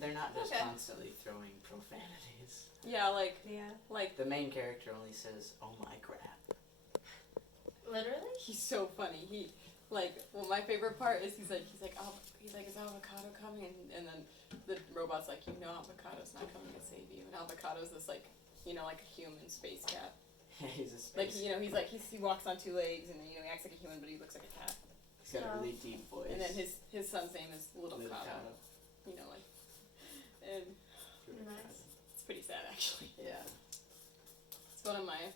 they're not just constantly throwing profanities. Yeah, like the main character only says, "Oh my crap." Literally? He's so funny. My favorite part is he's like, is avocado coming? And then the robot's like, avocado's not coming to save you. And avocado's this like a human space cat. Yeah, he's a space. He walks on 2 legs and then he acts like a human, but he looks like a cat. He's got a really deep voice. And then his son's name is Little Cado. And nice. It's pretty sad actually. Yeah. It's one of my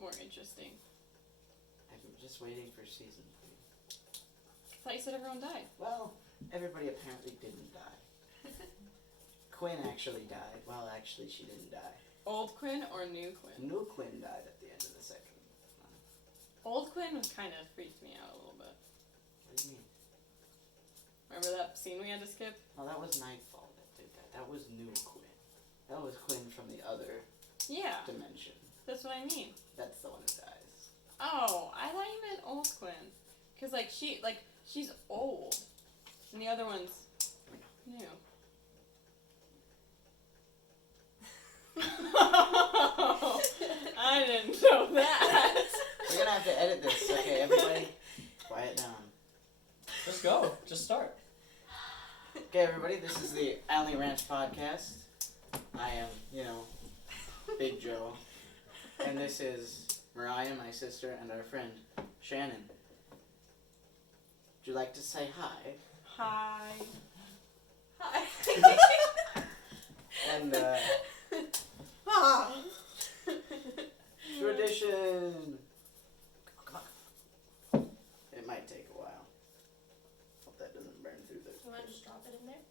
more interesting. I'm just waiting for season 3. I thought you said everyone died. Well, everybody apparently didn't die. Quinn actually died. Well, actually, she didn't die. Old Quinn or new Quinn? New Quinn died at the end of the second one. Old Quinn kind of freaked me out a little bit. What do you mean? Remember that scene we had to skip? Oh, that was Nightfall that did that. That was new Quinn. That was Quinn from the other dimension. That's what I mean. That's the one who dies. Oh, I thought you meant old Quinn. Because, she's old. And the other one's new. I didn't know that. We're going to have to edit this. Okay, everybody, quiet down. Just go. Just start. Okay, everybody, this is the Alley Ranch podcast. I am, Big Joe. And this is Mariah, my sister, and our friend, Shannon. Would you like to say hi? Hi. Hi. And, tradition. Come on. It might take a while. Hope that doesn't burn through the... You want to just drop it in there?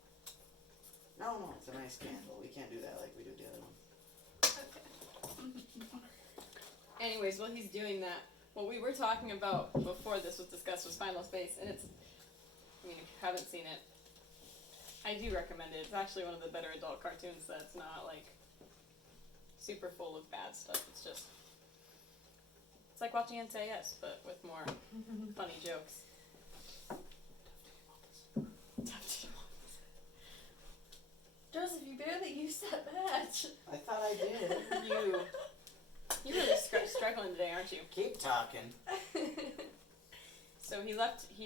No, it's a nice candle. We can't do that like we do the other one. Anyways, while he's doing that, what we were talking about before this was discussed was Final Space, and if you haven't seen it, I do recommend it. It's actually one of the better adult cartoons that's not, super full of bad stuff. It's like watching NCIS, but with more funny jokes. Joseph, you barely used that badge. I thought I did. You're really struggling today, aren't you? Keep talking. So he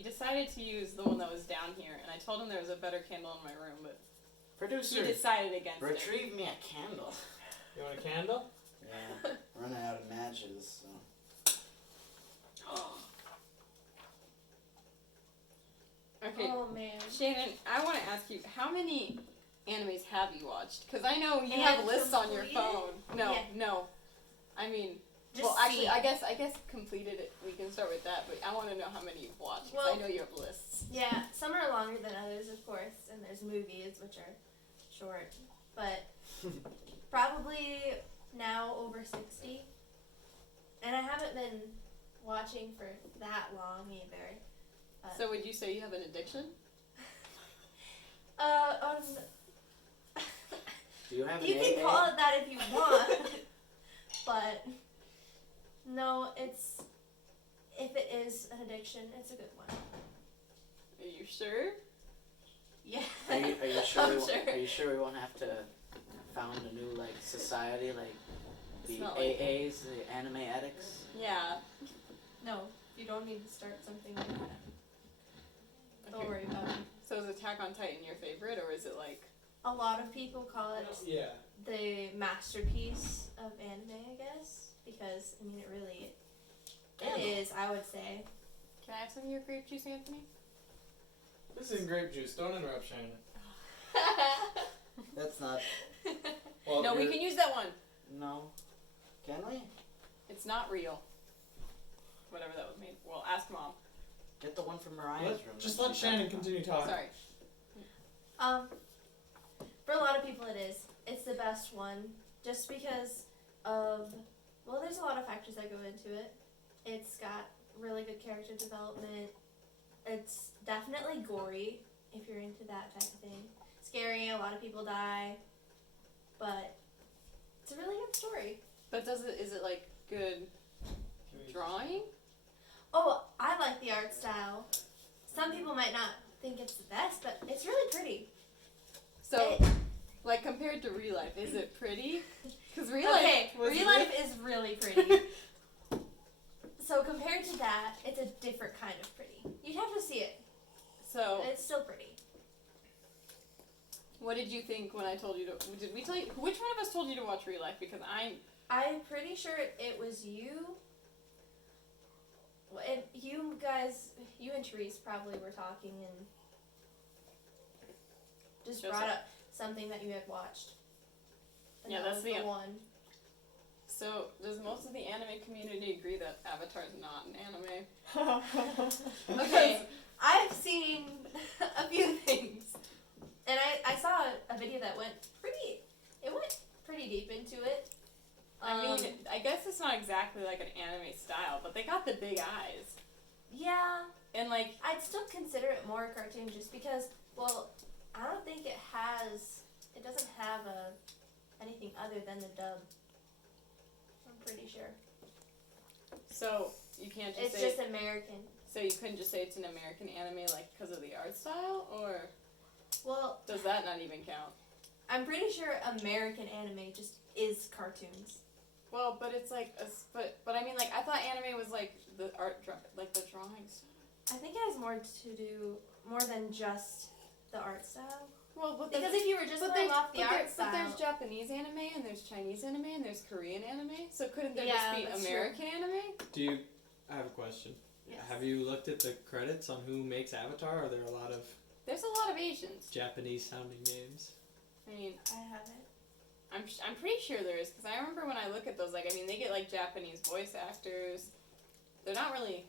decided to use the one that was down here, and I told him there was a better candle in my room, but Producer, he decided against it. retrieve me a candle. You want a candle? Yeah, running out of matches, so. Okay, Oh man. Shannon, I want to ask you, how many animes have you watched? Because I know you have lists on your phone. No. I mean, Just well, actually, see. I guess completed it. We can start with that, but I want to know how many you've watched. Because I know you have lists. Yeah, some are longer than others, of course, and there's movies which are short, but probably now over 60. And I haven't been watching for that long either. So would you say you have an addiction? Do you have an You can AA? call it that if you want, but no, if it is an addiction, it's a good one. Are you sure? Yeah. Are you sure? I'm Are you sure we won't have to found a new society the not AAs, the anime addicts? Yeah. No, you don't need to start something like that. Don't Okay. worry about it. So is Attack on Titan your favorite, or is it A lot of people call it Yeah. the masterpiece of anime, I guess, because it really it is, I would say. Can I have some of your grape juice, Anthony? This isn't grape juice. Don't interrupt, Shannon. That's not. Well, No, we can use that one. No. Can we? It's not real. Whatever that was made. Well, ask Mom. Get the one from Mariah's room. Just that let she's Shannon talking about. continue talking. Sorry. For a lot of people it is. It's the best one just because of, well, there's a lot of factors that go into it. It's got really good character development. It's definitely gory if you're into that type of thing. Scary, a lot of people die, but it's a really good story. But is it good drawing? Oh, I like the art style. Some people might not think it's the best, but it's really pretty. So, like, compared to real life, is it pretty? Because real Okay, life real life is really pretty. So compared to that, it's a different kind of pretty. You'd have to see it. So, It's still pretty. what did you think when I told you to? Did we tell you? Which one of us told you to watch real life? Because I'm pretty sure it was you. And you guys, you and Therese probably were talking and just Joseph. brought up something that you had watched. And Yeah, that that's was the one. So, does most of the anime community agree that Avatar is not an anime? Okay, I've seen a few things. And I saw a video that went pretty deep into it. I mean, I guess it's not exactly like an anime style, but they got the big eyes. Yeah, And like, I'd still consider it more a cartoon just because, well, I don't think it doesn't have anything other than the dub. I'm pretty sure. so you can't just It's say, just American. so you couldn't just say it's an American anime like because of the art style, or Well, does that not even count? I'm pretty sure American anime just is cartoons. Well, but it's like, but I mean, like, I thought anime was like the like the drawings. I think it has more to do, more than just the art style. Well, but Because if you were just going off the art style. but there's Japanese anime and there's Chinese anime and there's Korean anime. So couldn't there Yeah, just be that's American anime? I have a question. Yes. Have you looked at the credits on who makes Avatar? Are there a lot of There's a lot of Asians. Japanese sounding names? I mean, I haven't. I'm pretty sure there is, because I remember when I look at those, like, I mean, they get like Japanese voice actors. They're not really.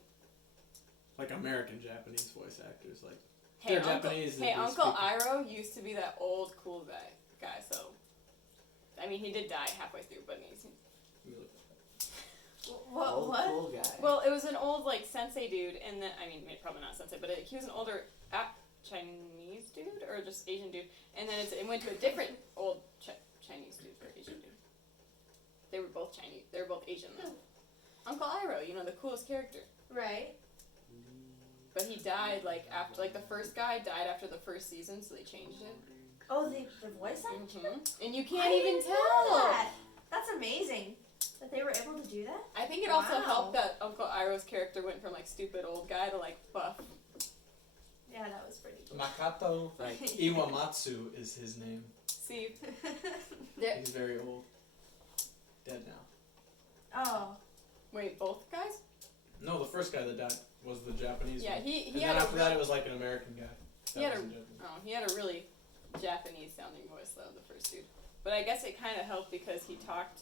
Like American Japanese voice actors, like Hey, they're Uncle, Japanese. hey, they Uncle speak- Iroh used to be that old cool guy. So, I mean, he did die halfway through, but he's. Let me look at that. Old What? cool guy. Well, it was an old like sensei dude, and then I mean, probably not sensei, but he was an older Chinese dude or just Asian dude, and then it went to a different old Chinese dude or Asian dude. They were both Chinese. They were both Asian though. Uncle Iroh, you know, the coolest character. Right. But he died like after, like the first guy died after the first season, so they changed it. Oh, the voice actor? And you I can't even didn't know tell. that. That's amazing. That they were able to do that? I think it also Wow. helped that Uncle Iroh's character went from like stupid old guy to like buff. Yeah, that was pretty cool. Makoto Like, Iwamatsu is his name. See, He's very old. Dead now. Oh. wait, both guys? No, the first guy that died was the Japanese Yeah, one. he And had then a after that, it was like an American guy. He had That a- wasn't Japanese. Oh, he had a really Japanese sounding voice though, the first dude. But I guess it kind of helped because he talked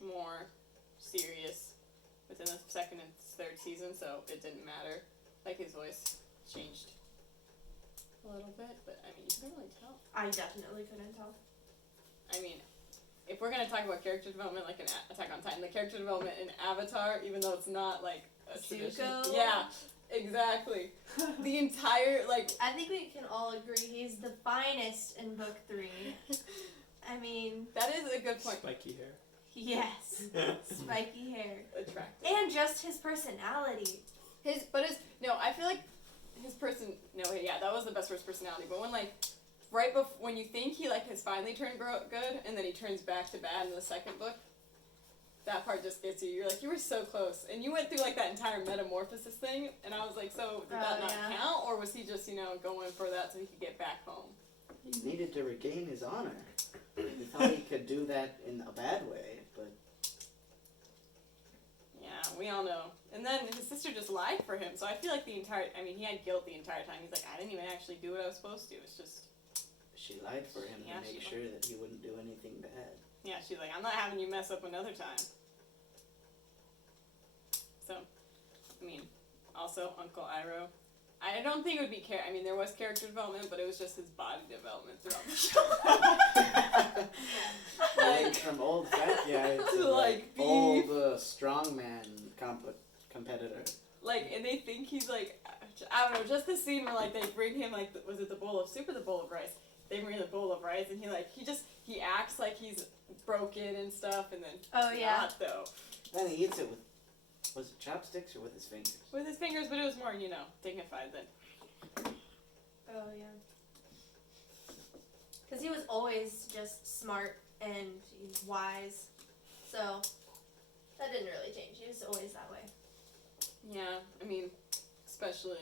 more serious within the second and third season, so it didn't matter. Like his voice changed a little bit, but I mean, you couldn't really tell. I definitely couldn't tell. I mean, if we're gonna talk about character development, like in Attack on Titan, the character development in Avatar, even though it's not like a tradition. Zuko? Yeah, exactly. The entire like. I think we can all agree he's the finest in book 3. I mean, That is a good point. Spiky hair. yes. Spiky hair. Attractive. And just his personality. I feel like his that was the best for his personality. But when like, when you think he like has finally turned good, and then he turns back to bad in the second book, that part just gets you. You're like, you were so close, and you went through like that entire metamorphosis thing, and I was like, so did that not yeah. count, or was he just going for that so he could get back home? he needed to regain his honor. He thought he could do that in a bad way, but Yeah, we all know. And then his sister just lied for him, so I feel like he had guilt the entire time. He's like, I didn't even actually do what I was supposed to. It's just, she lied for him Yeah, to make she sure that he wouldn't do anything bad. yeah, she's like, I'm not having you mess up another time. So, I mean, also Uncle Iroh. I don't think it would be there was character development, but it was just his body development throughout the show. Going from old fat guy to Like beef. old strongman competitor. Like, and they think he's like, I don't know, just the scene where like they bring him like, was it the bowl of soup or the bowl of rice? They bring him the bowl of rice, and he acts like he's broken and stuff, and then Oh, yeah. not though. Then he eats it with, was it chopsticks or with his fingers? With his fingers, but it was more, dignified than. Oh, yeah. always just smart and he's wise. So that didn't really change. He was always that way. Yeah, I mean, especially.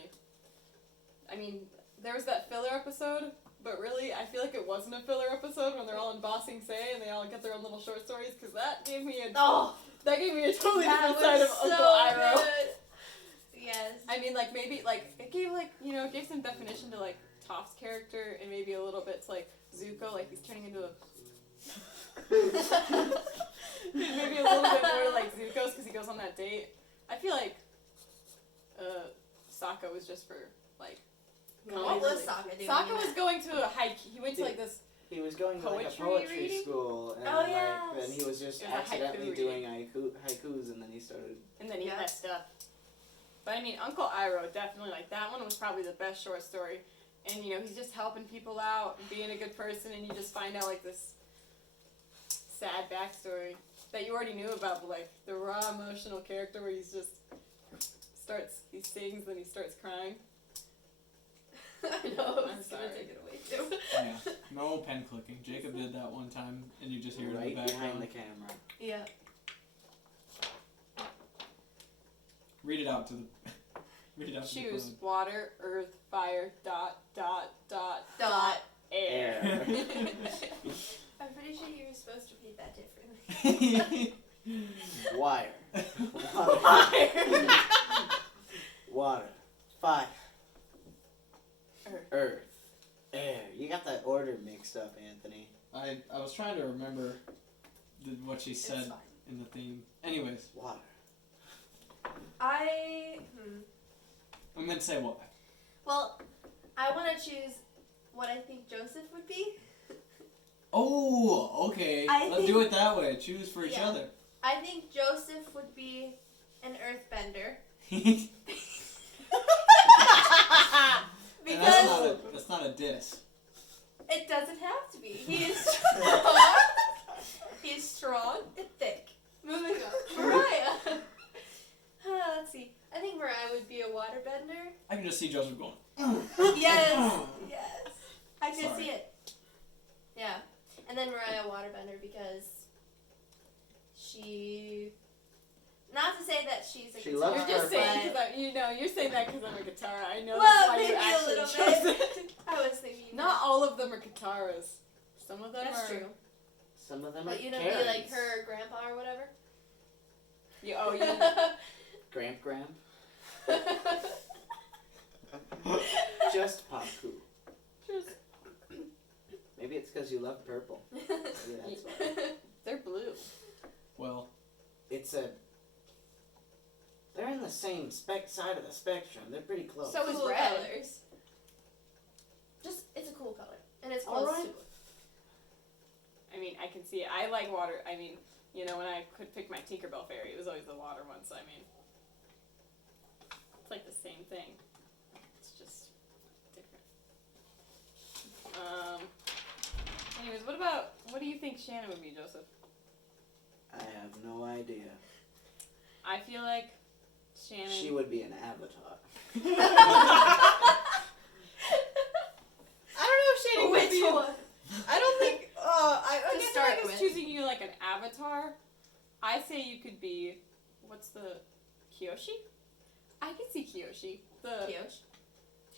I mean, there was that filler episode, but really, I feel like it wasn't a filler episode when they're all in Ba Sing Se and they all get their own little short stories, because that gave me a totally different side of Uncle Iroh. Good. Yes. I mean, like, maybe, like, it gave, like, you know, it gave some definition to, like, Toph's character and maybe a little bit to, like, Zuko, like, he's turning into a... maybe a little bit more like Zuko's because he goes on that date. I feel like Sokka was just for, like... What was Sokka doing? Sokka was going to a hike. He went to, like, this... He was going to like a Poetry poetry reading? school, and Oh, yes. then he was just It was a accidentally haiku doing haikus, and then he started. And then he Yeah. messed up. But I mean, Uncle Iroh, definitely, like, that one was probably the best short story. And, you know, he's just helping people out and being a good person, and you just find out, like, this sad backstory that you already knew about, but, like, the raw emotional character where he's just he sings, then he starts crying. I know, I I'm was sorry. gonna take it away too. Yeah. No pen clicking. Jacob did that one time, and you just hear it in Right the behind background. the camera. Yeah. Read it out to the. Read it out to the Choose crowd. water, earth, fire, dot, air. I'm pretty sure you were supposed to read that differently. Wire. Water. Fire. Earth. Air. You got that order mixed up, Anthony. I was trying to remember what she It's said fine. in the theme. Anyways, Water. I'm gonna say what? Well, I want to choose what I think Joseph would be. Oh, okay. Let's do it that way. Choose for each Yeah. other. I think Joseph would be an earthbender. And Because that's not a diss. it doesn't have to be. He is strong. He's strong and thick. Moving on. Mariah. Let's see. I think Mariah would be a waterbender. I can just see Joseph going. Yes. Yes. I could Sorry. see it. Yeah. And then Mariah waterbender because she... Not to say that she's a She guitar, loves You're just saying but- because you're saying that because I'm a Katara. I know Well, that's why maybe you a actually little chose bit. it. I was thinking Not all of them are Kataras. Some of them That's are. true. Some of them But are you know, Karens. be like her grandpa or whatever. You Gramp. Just Paku. Just Maybe it's because you love purple. Maybe that's why. they're blue. Well, They're in the same side of the spectrum. They're pretty close. So is Cool red. colors. Just, it's a cool color. And it's close Alright. to it. I mean, I can see it. I like water. I mean, you know, when I could pick my Tinkerbell fairy, it was always the water one. So I mean, it's like the same thing. It's just different. Anyways, what do you think Shannon would be, Joseph? I have no idea. I feel like Shannon. She would be an avatar. I don't know if Shannon would Which be. one? I don't think. I To guess start I was with. choosing you like an avatar. I say you could be. What's the Kyoshi? I can see Kyoshi. The Kyosh.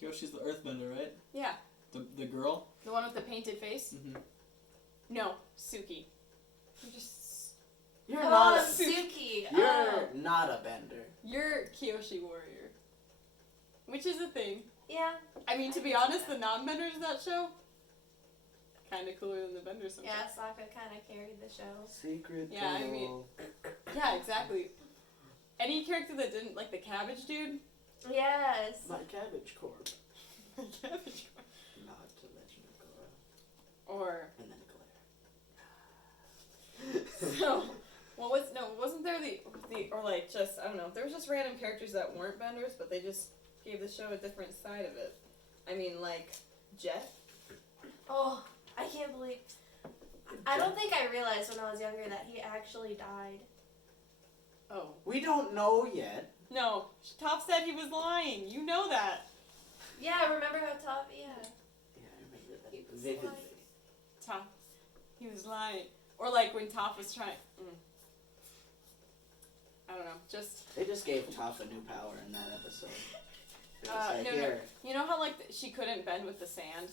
Kyoshi's the earthbender, right? yeah, The girl? the one with the painted face. Mm-hmm. No, Suki. You're just You're Oh, not. Suki. You're not a bender. you're Kyoshi warrior, which is a thing. Yeah. I mean, to be honest, the non-benders of that show kind of cooler than the benders sometimes. Yeah, Sokka kind of carried the show. Secret Yeah, I tunnel. mean- Yeah, exactly. Any character that didn't like the cabbage dude. Yes. My cabbage corp. Cabbage. Nod to Legend of Korra. Or And then Glare. so, wasn't there the or like just I don't know. There was just random characters that weren't benders, but they just gave the show a different side of it. I mean, like Jet. Oh, I can't believe. I don't think I realized when I was younger that he actually died. Oh We don't know yet. no, Toph said he was lying. You know that. Yeah, I remember how tough. Yeah. Yeah, I remember that He was vividly. Toph He was lying. Or like when Toph was trying. I don't know. They just gave Toph a new power in that episode. It was like, No. here. You know how like she couldn't bend with the sand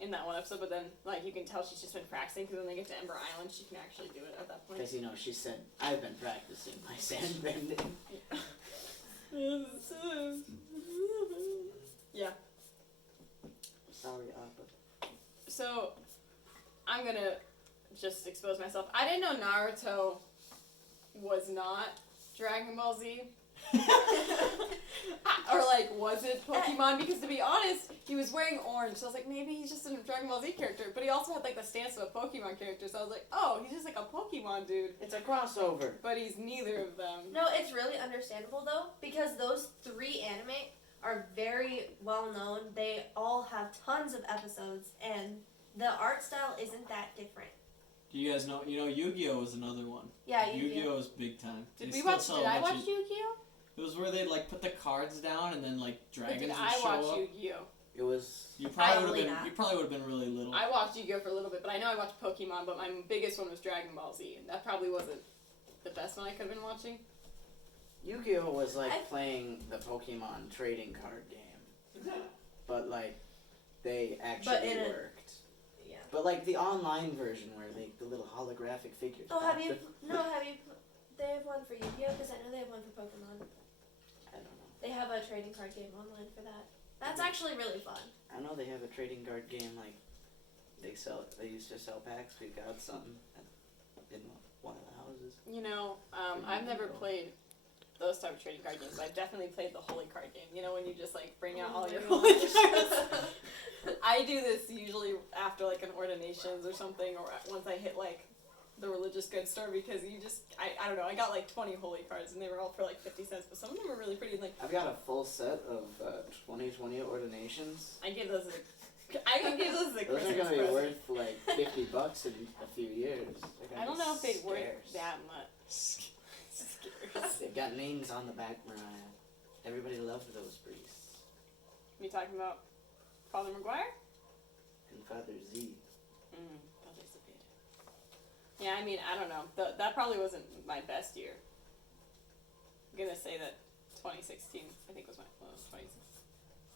in that one episode, but then like you can tell she's just been practicing because when they get to Ember Island, she can actually do it at that point. Because, she said, I've been practicing my sand bending. Yeah. Sorry, Appa. So, I'm gonna just expose myself. I didn't know Naruto was not Dragon Ball Z. Or like, was it Pokemon? Because to be honest, he was wearing orange, so I was like, maybe he's just a Dragon Ball Z character. But he also had like the stance of a Pokemon character, so I was like, oh, he's just like a Pokemon dude. It's a crossover. But he's neither of them. No, it's really understandable though, because those 3 anime are very well known. They all have tons of episodes, and the art style isn't that different. Do you guys know? Yu-Gi-Oh was another one. Yeah, Yu-Gi-Oh was big time. Did They I still watch sell a bunch of- Yu-Gi-Oh? It was where they'd like put the cards down and then like But dragons did would I show watch up. Yu-Gi-Oh? It was... You probably Probably would have not. been. You probably would have been really little. I watched Yu-Gi-Oh for a little bit, but I know I watched Pokemon, but my biggest one was Dragon Ball Z, and that probably wasn't the best one I could have been watching. Yu-Gi-Oh was like playing the Pokemon trading card game. But like, they actually worked. Yeah. But like the online version where the little holographic figures. Oh, they have one for Yu-Gi-Oh? Because I know they have one for Pokemon. I don't know. They have a trading card game online for that. That's actually really fun. I know they have a trading card game like they used to sell packs. We got some in one of the houses. I've never played those type of trading card games, but I've definitely played the holy card game. You know, when you just like bring out all your holy cards. I do this usually after like an ordinations or something, or once I hit like the religious goods store, because I don't know, I got like 20 holy cards and they were all for like 50 cents, but some of them were really pretty. Like, I've got a full set of 2020 ordinations. I give those as a Those Christmas are gonna be present. worth like $50 in a few years. I don't know if they'd worth scarce. that much. Scarce. They've got names on the back, Mariah. Everybody loved those priests. You talking about Father McGuire? And Father Z. Father Zepid. Yeah, I mean, I don't know. That probably wasn't my best year. I'm gonna say that 2016, I think, was my 2016.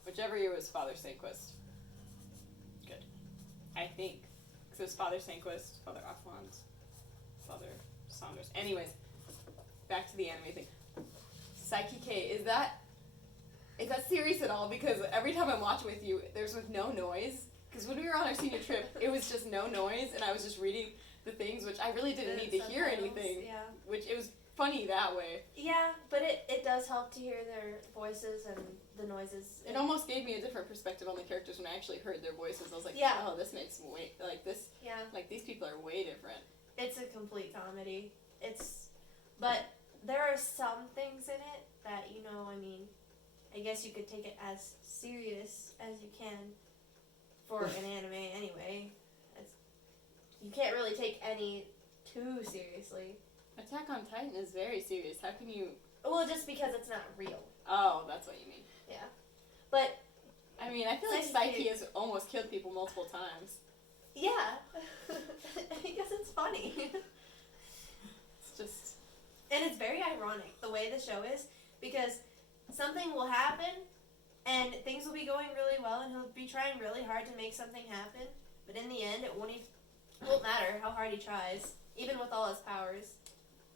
Whichever year was Father Sanquist. Good. I think. Because it was Father Sanquist, Father Aquilans, Father Saunders. Anyways, back to the anime thing. Psyche K, is that serious at all? Because every time I watch with you, there's with no noise. Because when we were on our senior trip, it was just no noise, and I was just reading the things, which I really didn't need to hear anything. Yeah. Which it was funny that way. Yeah, but it does help to hear their voices and the noises. It almost gave me a different perspective on the characters when I actually heard their voices. I was like, Yeah. oh, this makes way, like this, Yeah. like these people are way different. It's a complete comedy. But there are some things in it that, I guess you could take it as serious as you can for an anime anyway. You can't really take any too seriously. Attack on Titan is very serious. How can you? Well, just because it's not real. Oh, that's what you mean. Yeah. But, I mean, I feel like Psyche has almost killed people multiple times. yeah. Because it's funny. It's just. And it's very ironic the way the show is, because something will happen and things will be going really well and he'll be trying really hard to make something happen, but in the end it won't matter how hard he tries, even with all his powers,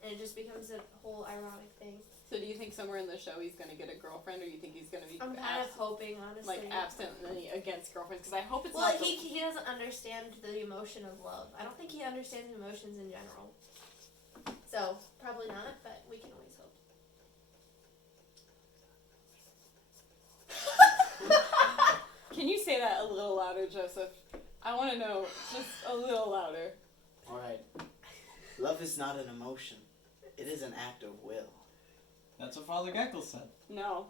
and it just becomes a whole ironic thing. So do you think somewhere in the show he's gonna get a girlfriend, or you think he's gonna be I'm kind of hoping, honestly. like absently against girlfriends? Because I hope it's Well, not. he doesn't understand the emotion of love. I don't think he understands emotions in general. So, probably not, but we can always hope. Can you say that a little louder, Joseph? I want to know just a little louder. Alright. Love is not an emotion. It is an act of will. That's what Father Geckel said. No.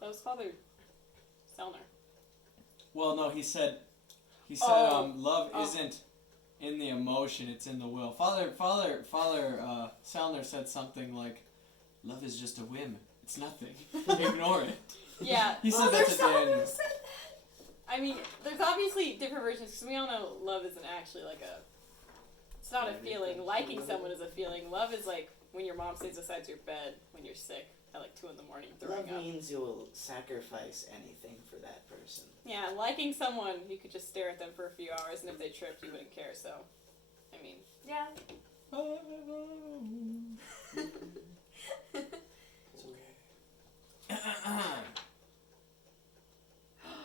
That was Father Selner. Well, no, he said, love isn't in the emotion; it's in the will. Father Selner said something like, "Love is just a whim; it's nothing. Ignore it." Yeah. He said that to Daniel. I mean, there's obviously different versions, because we all know love isn't actually like a It's not a Maybe feeling. that's Liking what it someone is. is a feeling. Love is like when your mom stays beside your bed when you're sick at like 2 in the morning throwing Love up. means you'll sacrifice anything for that person. Yeah, liking someone, you could just stare at them for a few hours, and if they tripped, you wouldn't care. So, I mean, Yeah. It's okay.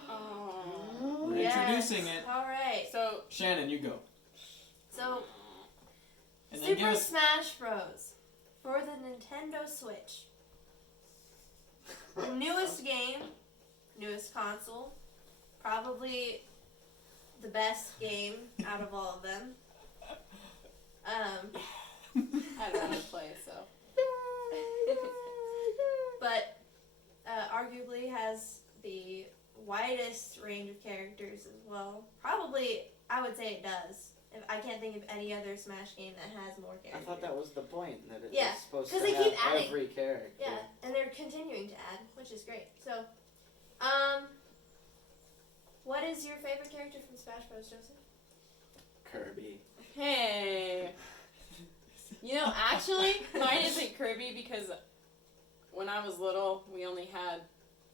oh. We're Yes. introducing it. All right. So Shannon, you go. So, And then Super give us. Smash Bros. For the Nintendo Switch. The newest game, newest console, probably the best game out of all of them. I don't know how to play, so But arguably has the widest range of characters as well. Probably, I would say it does. I can't think of any other Smash game that has more I characters. thought that was the point, that it Yeah, was supposed 'cause to they have keep adding. every character. Yeah, and they're continuing to add, which is great. So, what is your favorite character from Smash Bros, Joseph? Kirby. hey. You know, actually, mine isn't Kirby because when I was little, we only had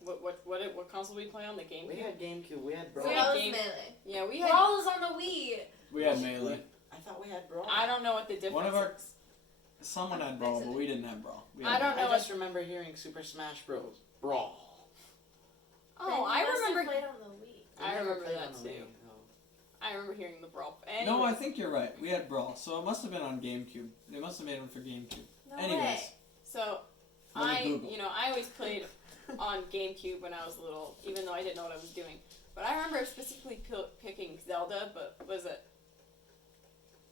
what console did we play on? The GameCube. We had GameCube, we had Brawl. So We that had was game- Melee. Yeah, we had. Brawl is on the Wii. We had Melee. I thought we had Brawl. I don't know what the difference One of our- is. Someone had Brawl, but we didn't have Brawl. We I had don't know I what- just remember hearing Super Smash Bros. Brawl. Then Oh, you I must have remember. played on the Wii. I never remember played that on the too. Wii, no. I remember hearing the brawl. No, Anyway, I think you're right. We had Brawl, so it must have been on GameCube. They must have made one for GameCube. No Anyways. way. so Let me Google. I always played on GameCube when I was little, even though I didn't know what I was doing. But I remember specifically picking Zelda, but was it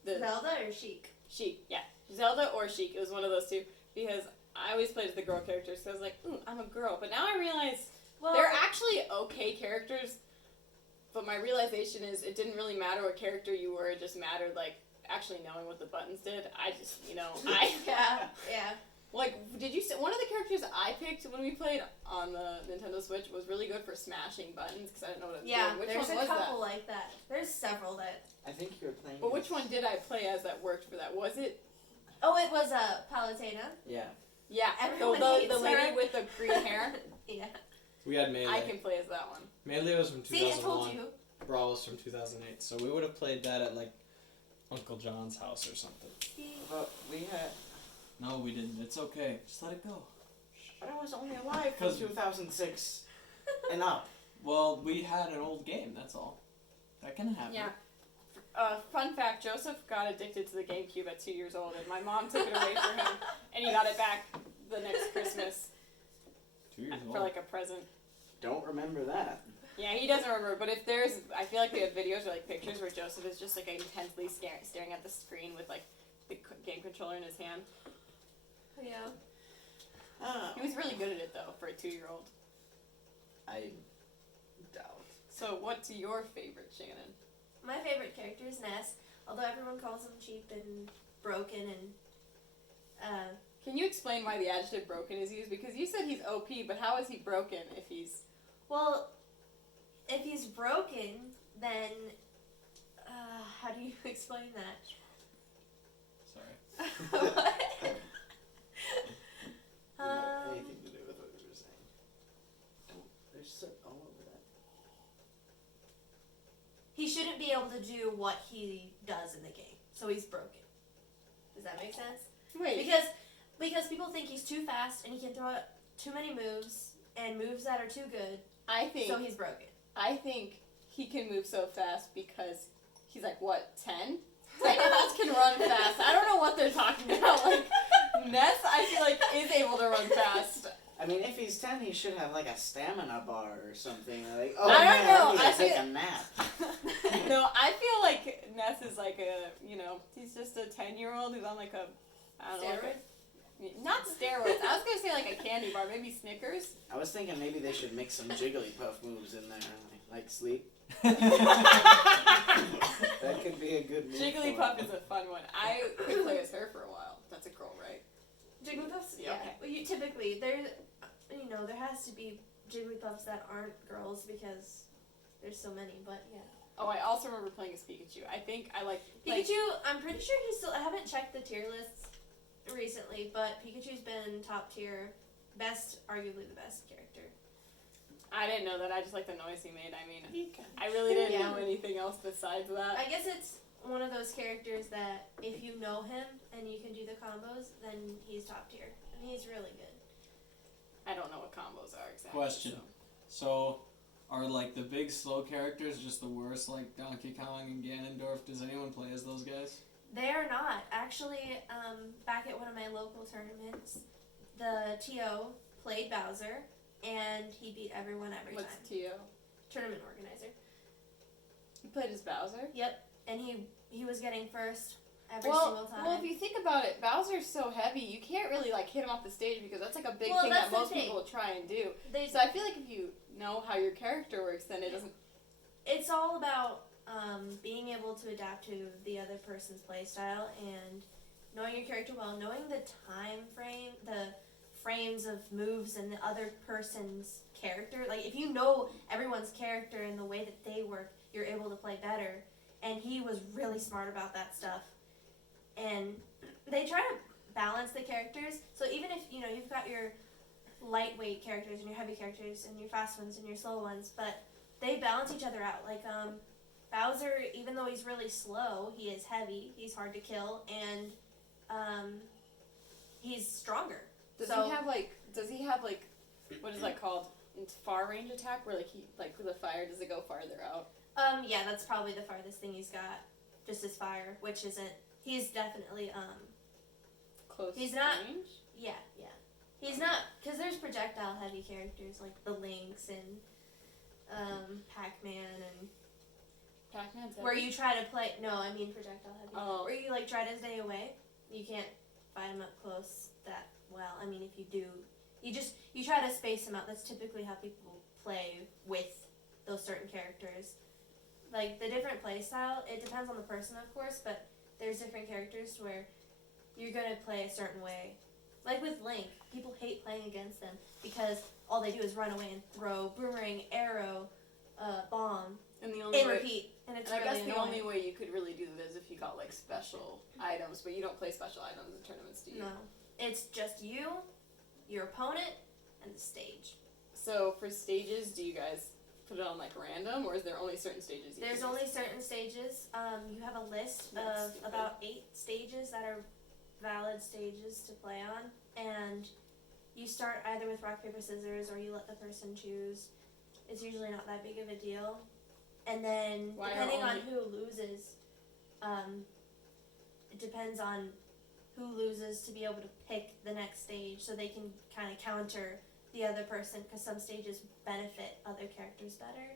the Zelda or Sheik? Sheik? Yeah, Zelda or Sheik. It was one of those two because I always played as the girl characters. So I was like, I'm a girl. But now I realize Well, they're actually okay characters. But my realization is it didn't really matter what character you were. It just mattered like actually knowing what the buttons did. I just yeah. Like, did you say one of the characters I picked when we played on the Nintendo Switch was really good for smashing buttons because I didn't know what it was Yeah, doing. Which there's one a was couple that? like that. There's several that. I think you were playing. But which as- one did I play as that worked for that? Was it? Oh, it was Palutena. Yeah. Yeah, Everyone the hates lady her. with the green hair. Yeah. We had Melee. I can play as that one. Melee was from See, I 2001. told you. Brawl was from 2008. So we would have played that at like Uncle John's house or something. But we had. No, we didn't. It's okay. Just let it go. But I was only alive from 'Cause- 2006 and up. Well, we had an old game. That's all. That can happen. Yeah. Fun fact: Joseph got addicted to the GameCube at 2 years old, and my mom took it away from him, and he got it back the next Christmas 2 years old. for like a present. Don't remember that. Yeah, he doesn't remember, but if there's, I feel like we have videos or like pictures where Joseph is just like intensely staring at the screen with like the game controller in his hand. Yeah. He was really good at it though for a 2-year-old. I doubt. So what's your favorite, Shannon? My favorite character is Ness, although everyone calls him cheap and broken and Can you explain why the adjective broken is used? Because you said he's OP, but how is he broken if he's... well, if he's broken, then how do you explain that? Sorry. What? Didn't have anything to do with what we were saying. There's so all over that. He shouldn't be able to do what he does in the game, so he's broken. Does that make sense? Wait. Because people think he's too fast and he can throw out too many moves and moves that are too good, So he's broken. I think he can move so fast because he's like, what, 10? 10-year-olds can run fast. I don't know what they're talking about. Like, Ness, I feel like, is able to run fast. I mean, if he's 10, he should have like a stamina bar or something. Like, I don't man, know, I need I to take feel- a nap. No, I feel like Ness is like he's just a 10-year-old who's on like a, I don't know. Steroids? Not steroids. I was going to say like a candy bar, maybe Snickers. I was thinking maybe they should mix some Jigglypuff moves in there, like sleep. That could be a good move. Jigglypuff is a fun one. I could play as her for a while. That's a girl, right? Jigglypuffs? Yeah, Yeah. okay. Well, typically, there has to be Jigglypuffs that aren't girls because there's so many, but yeah. Oh, I also remember playing as Pikachu. I think I like Pikachu, I'm pretty sure he's still. I haven't checked the tier lists recently, but Pikachu's been top tier, arguably the best character. I didn't know that. I just like the noise he made. I mean, I really didn't know anything else besides that. I guess it's one of those characters that if you know him and you can do the combos, then he's top tier, and he's really good. I don't know what combos are exactly. Question. So, are like the big slow characters just the worst, like Donkey Kong and Ganondorf? Does anyone play as those guys? They are not. Actually, back at one of my local tournaments, the TO played Bowser, and he beat everyone every What's time. TO? Tournament organizer. You played as Bowser? Yep, and he was getting first every single time. Well, if you think about it, Bowser's so heavy, you can't really like hit him off the stage because that's like a big Well, thing that's that the most thing. people will try and do. They, So I feel like if you know how your character works, then it doesn't. it's all about being able to adapt to the other person's playstyle and knowing your character well, knowing the time frame, the frames of moves and the other person's character. Like, if you know everyone's character and the way that they work, you're able to play better. And he was really smart about that stuff. And they try to balance the characters. So even if, you've got your lightweight characters and your heavy characters and your fast ones and your slow ones, but they balance each other out. Like, Bowser, even though he's really slow, he is heavy, he's hard to kill, and he's stronger. Does he have like, what is that called? It's far range attack, where with the fire, does it go farther out? Yeah, that's probably the farthest thing he's got, just his fire, which isn't, he's definitely, Close he's not- range? yeah. He's not, because there's projectile heavy characters like the Lynx and, Pac-Man and, Pac-Man's where heavy? you try to play, no, I mean projectile heavy, Oh. where you, try to stay away, you can't fight him up close that well. I mean, if you do, you try to space him out. That's typically how people play with those certain characters. Like, the different play style, it depends on the person, of course, but there's different characters where you're going to play a certain way. Like with Link, people hate playing against them because all they do is run away and throw boomerang, arrow, bomb, And the only and way, repeat. And it's and I really guess the annoying. only way you could really do that is if you got like special items, but you don't play special items in tournaments, do you? No. It's just you, your opponent, and the stage. So for stages, do you guys put it on like random, or is there only certain stages? There's only certain stages. You have a list That's of stupid. about 8 stages that are valid stages to play on, and you start either with rock, paper, scissors, or you let the person choose. It's usually not that big of a deal. And then, Why are depending on only- who loses, it depends on who loses to be able to pick the next stage so they can kind of counter the other person, because some stages benefit other characters better.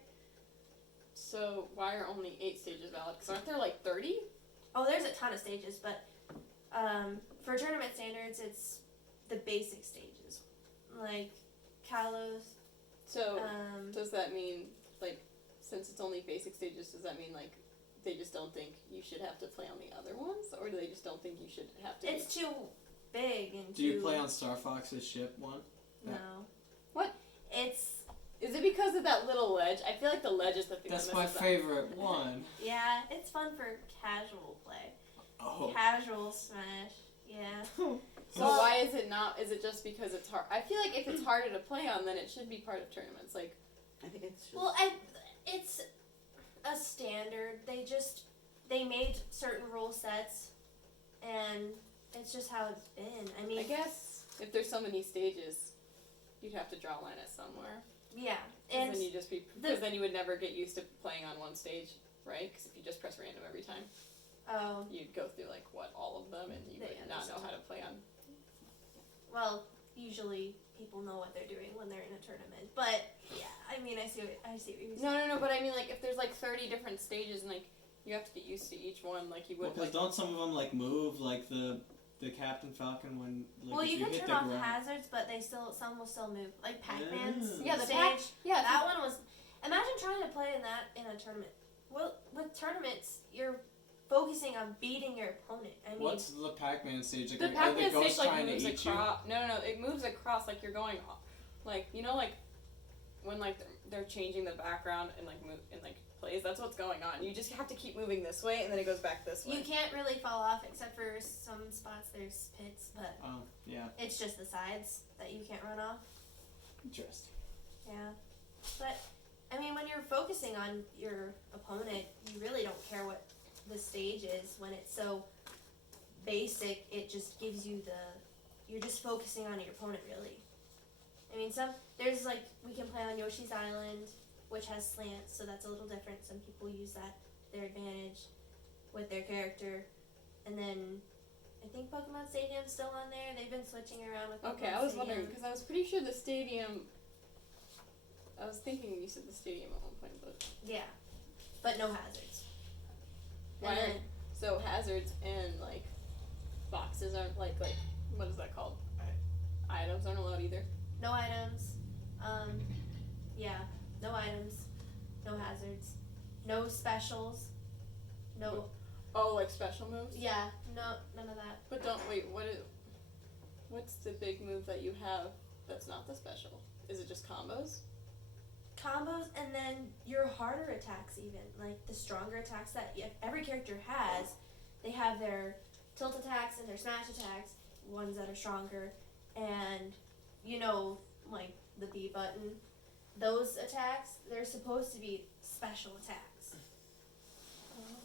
So why are only 8 stages valid? Because aren't there like 30? Oh, there's a ton of stages, but for tournament standards, it's the basic stages. Like, Kalos, So does that mean, like, since it's only basic stages, does that mean, like, they just don't think you should have to play on the other ones? Or do they just don't think you should have to? it's too big and Do you play on Star Fox's ship one? No. What? It's, Is it because of that little ledge? I feel like the ledge is the thing That's that my messes up. favorite one. yeah, it's fun for casual play. Oh. Casual Smash, yeah. So why is it not? Is it just because it's hard? I feel like if it's harder to play on, then it should be part of tournaments. Like, I think it's just. Well, it's a standard. They made certain rule sets, and it's just how it's been. I mean, I guess if there's so many stages, you'd have to draw a line at somewhere. yeah, And and then you just because then you would never get used to playing on one stage, right? Because if you just press random every time, you'd go through like all of them, and you would not know how to play on. well, usually people know what they're doing when they're in a tournament. But yeah, I mean, I see what you're saying. No. But I mean, like if there's like 30 different stages, and like you have to get used to each one, like you would. Because don't some of them like move like the Captain Falcon when like Well, if you can hit turn the off ground? hazards, but some will still move. Like Pac-Man's Yeah, the stage. Yeah, That one was. Imagine trying to play in that in a tournament. Well, with tournaments, you're focusing on beating your opponent. I mean, What's the Pac-Man stage? Like, the are the Pac-Man ghosts stage like trying to moves eat you? across. No, it moves across like you're going, like like when like they're changing the background and like move and like plays, that's what's going on. You just have to keep moving this way, and then it goes back this way. You can't really fall off except for some spots. There's pits, but Yeah. it's just the sides that you can't run off. Interesting. Yeah, but I mean, when you're focusing on your opponent, you really don't care what the stage is. When it's so basic, it just gives you you're just focusing on your opponent, really. I mean, there's like, we can play on Yoshi's Island, which has slants, so that's a little different. Some people use that, their advantage with their character. And then, I think Pokemon Stadium's still on there. They've been switching around with Pokemon Okay, I was Stadium. wondering, because I was pretty sure the stadium, I was thinking you said the stadium at one point, but... Yeah, but no hazards. Why And then, so hazards and, like, boxes aren't, like, what is that called? Items aren't allowed either. no items. Yeah, no items. No hazards. No specials. No. Oh, like special moves? Yeah, no, none of that. But what's the big move that you have that's not the special? Is it just combos? Combos, and then your harder attacks, even like the stronger attacks that every character has. They have their tilt attacks and their smash attacks, ones that are stronger, and like the B button. Those attacks, they're supposed to be special attacks.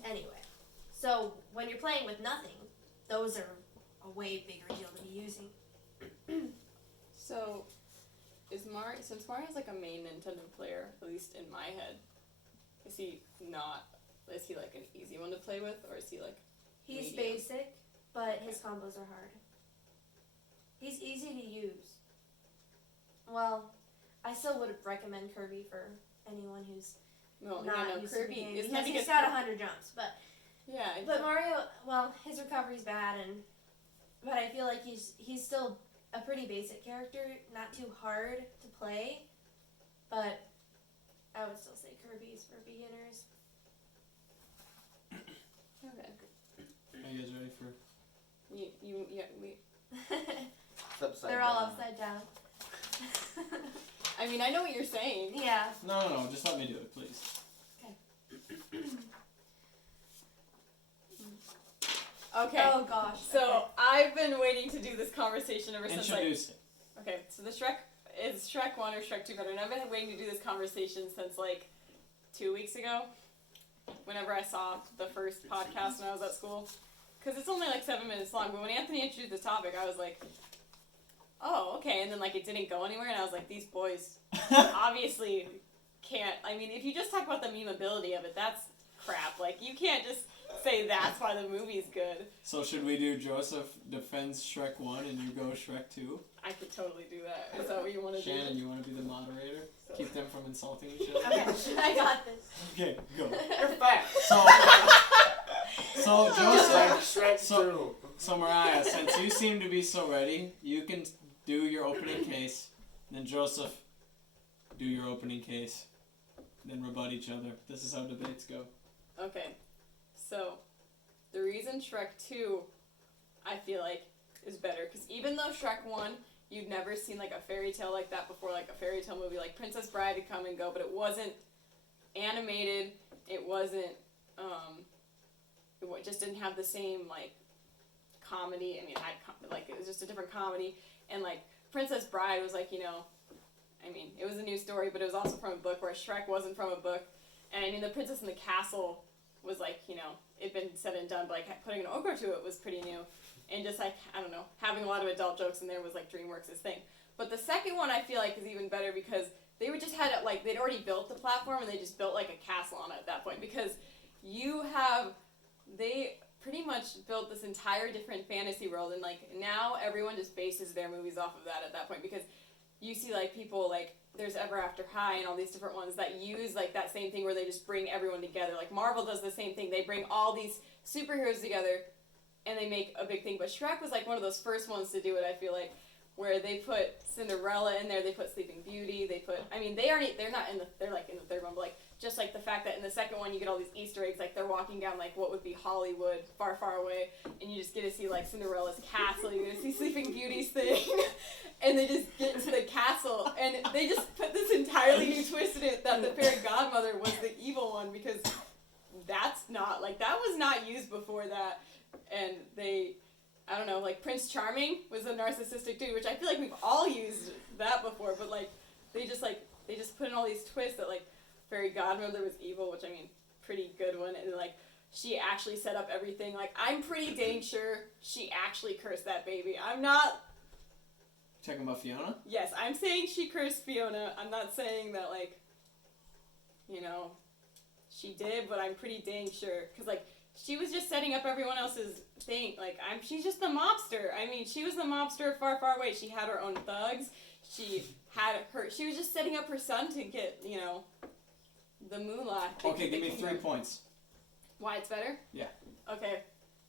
Anyway, so when you're playing with nothing, those are a way bigger deal to be using. So, since Mario's like a main Nintendo player, at least in my head, is he like an easy one to play with, or is he like He's medium? basic, but his combos are hard. He's easy to use. Well, I still would recommend Kirby for anyone who's not used to the Kirby game, is because he's got 100 jumps. But Mario, well, his recovery's bad, but I feel like he's still a pretty basic character, not too hard to play. But I would still say Kirby's for beginners. Okay. Are you guys ready for? We. It's upside They're down. all upside down. I mean, I know what you're saying. Yeah. No. Just let me do it, please. Okay. Oh gosh. So okay. I've been waiting to do this conversation ever since Introduce it. Okay, so the Shrek is Shrek 1 or Shrek 2 better? And I've been waiting to do this conversation since like 2 weeks ago. Whenever I saw the first podcast when I was at school. Because it's only like 7 minutes long. But when Anthony introduced this topic, I was like, oh, okay. And then like it didn't go anywhere. And I was like, these boys obviously can't. I mean, if you just talk about the memeability of it, that's crap. Like, you can't just say that's why the movie's good. So should we do Joseph defends Shrek 1 and you go Shrek 2? I could totally do that. Is that what you want to do? Shannon, you want to be the moderator? Keep them from insulting each other? Okay, I got this. Okay, go. You're fat. So Joseph, Shrek so Mariah, since you seem to be so ready, you can do your opening case, then Joseph, do your opening case, then rebut each other. This is how debates go. Okay, so the reason Shrek 2, I feel like, is better, because even though Shrek 1, you'd never seen like a fairy tale like that before, like a fairy tale movie, like Princess Bride would come and go, but it wasn't animated, it wasn't, it just didn't have the same, like, comedy. I mean, it was just a different comedy, and like, Princess Bride was like, I mean, it was a new story, but it was also from a book, where Shrek wasn't from a book. And I mean, the Princess in the Castle was like, it'd been said and done, but like putting an ogre to it was pretty new. And just like, I don't know, having a lot of adult jokes in there was like DreamWorks' thing. But the second one I feel like is even better, because they would just had it, like, they'd already built the platform and they just built like a castle on it at that point. Because they pretty much built this entire different fantasy world, and like now everyone just bases their movies off of that at that point, because you see like people like there's Ever After High and all these different ones that use like that same thing where they just bring everyone together. Like Marvel does the same thing. They bring all these superheroes together and they make a big thing. But Shrek was like one of those first ones to do it, I feel like, where they put Cinderella in there, they put Sleeping Beauty, they're like in the third one, but like just like the fact that in the second one you get all these Easter eggs, like they're walking down like what would be Hollywood, far, far away, and you just get to see like Cinderella's castle, you get to see Sleeping Beauty's thing, and they just get to the castle, and they just put this entirely new twist in it that the fairy godmother was the evil one, because that's not, like, that was not used before that, and they, I don't know, like, Prince Charming was a narcissistic dude, which I feel like we've all used that before, but, like, they just put in all these twists that, like, fairy godmother was evil, which, I mean, pretty good one, and, like, she actually set up everything. Like, I'm pretty dang sure she actually cursed that baby. I'm not... Talking about Fiona? Yes, I'm saying she cursed Fiona. I'm not saying that, like, you know, she did, but I'm pretty dang sure. Because, like, she was just setting up everyone else's thing. Like, she's just the mobster. I mean, she was the mobster far, far away. She had her own thugs. She was just setting up her son to get, you know, the moolah. Okay, give me 3 points. Why it's better? Yeah. Okay.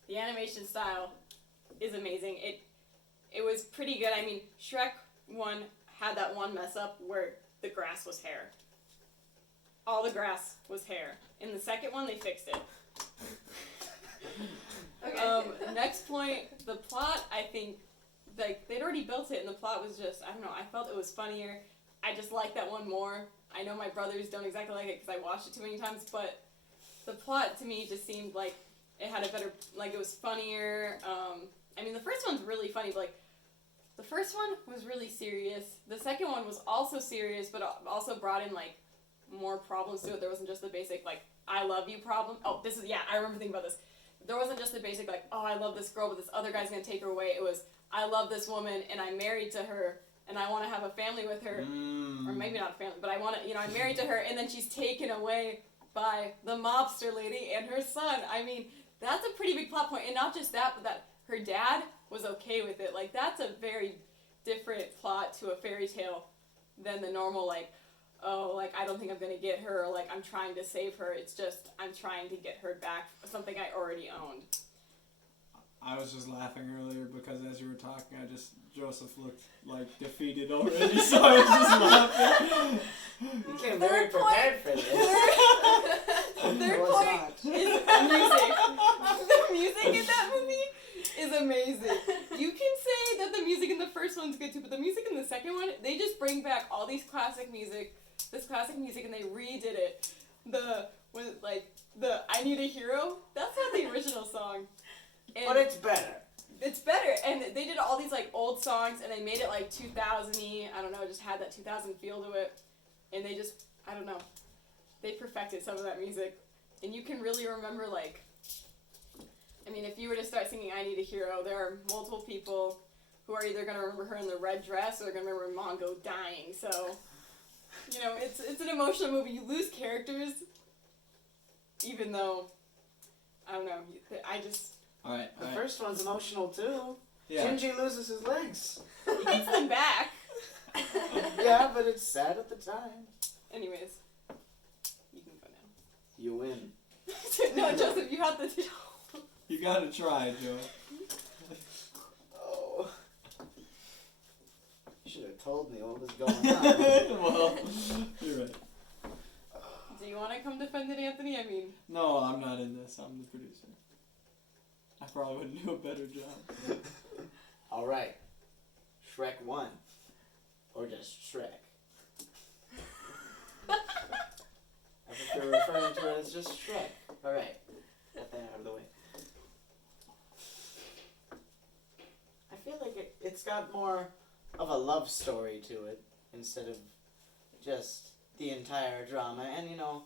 The animation style is amazing. It was pretty good. I mean, Shrek 1 had that one mess up where the grass was hair. All the grass was hair. In the second one, they fixed it. Okay. Next point, the plot, I think, like, they'd already built it, and the plot was just, I don't know, I felt it was funnier. I just like that one more. I know my brothers don't exactly like it because I watched it too many times, but the plot to me just seemed like it had a better, like, it was funnier. I mean, the first one's really funny, but, like, the first one was really serious. The second one was also serious, but also brought in, like, more problems to it. There wasn't just the basic, like, I love you problem. Oh, I remember thinking about this. There wasn't just the basic, like, oh, I love this girl, but this other guy's gonna take her away. It was, I love this woman, and I'm married to her, and I want to have a family with her. Or maybe not a family, but I want to, you know, I'm married to her, and then she's taken away by the mobster lady and her son. I mean, that's a pretty big plot point. And not just that, but that her dad was okay with it. Like, that's a very different plot to a fairy tale than the normal, like, oh, like, I don't think I'm going to get her, or, like, I'm trying to save her. It's just, I'm trying to get her back, something I already owned. I was just laughing earlier because as you were talking, Joseph looked, like, defeated already, so I was just laughing. You came very prepared for this. Third point is music. The music in that movie is amazing. You can say that the music in the first one's good too, but the music in the second one, they just bring back all this classic music, and they redid it. The I Need a Hero, that's not the original song. And but it's better. It's better, and they did all these, like, old songs, and they made it, like, 2000-y, I don't know, it just had that 2000 feel to it, and they just, I don't know, they perfected some of that music, and you can really remember, like, I mean, if you were to start singing I Need a Hero, there are multiple people who are either going to remember her in the red dress, or they're going to remember Mongo dying, so, you know, it's an emotional movie. You lose characters, even though, I don't know, Alright. The first one's emotional too. Yeah. Gingy loses his legs. he gets them back. Yeah, but it's sad at the time. Anyways, you can go now. You win. No, Joseph, you have to. You gotta try, Joe. Oh. You should have told me what was going on. Well, you're right. Do you want to come defend it, Anthony? I mean... No, I'm not in this. I'm the producer. I probably would do a better job. Alright. Shrek 1. Or just Shrek. I prefer referring to it as just Shrek. Alright. Get that out of the way. I feel like it's got more of a love story to it instead of just the entire drama. And, you know,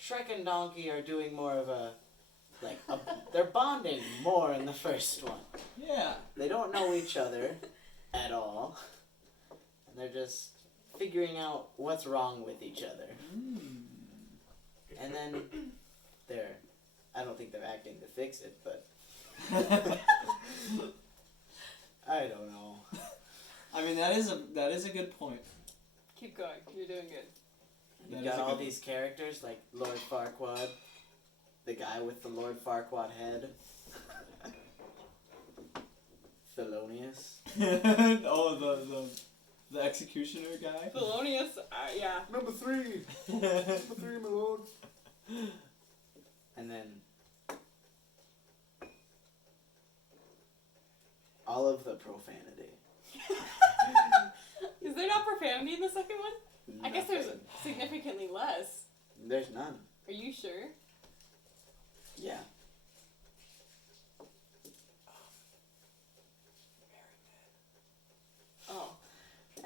Shrek and Donkey are doing more of they're bonding more in the first one. Yeah. They don't know each other at all. And they're just figuring out what's wrong with each other. And then I don't think they're acting to fix it, but I don't know. I mean, that is a good point. Keep going. You're doing good. You got all these characters like Lord Farquaad, the guy with the Lord Farquaad head, Thelonious. Oh, the The executioner guy. Thelonious, yeah. Number 3. Number 3, my lord. And then all of the profanity. Is there not profanity in the second one? I guess there's Nothing. significantly less. There's none. Are you sure? Yeah. Oh.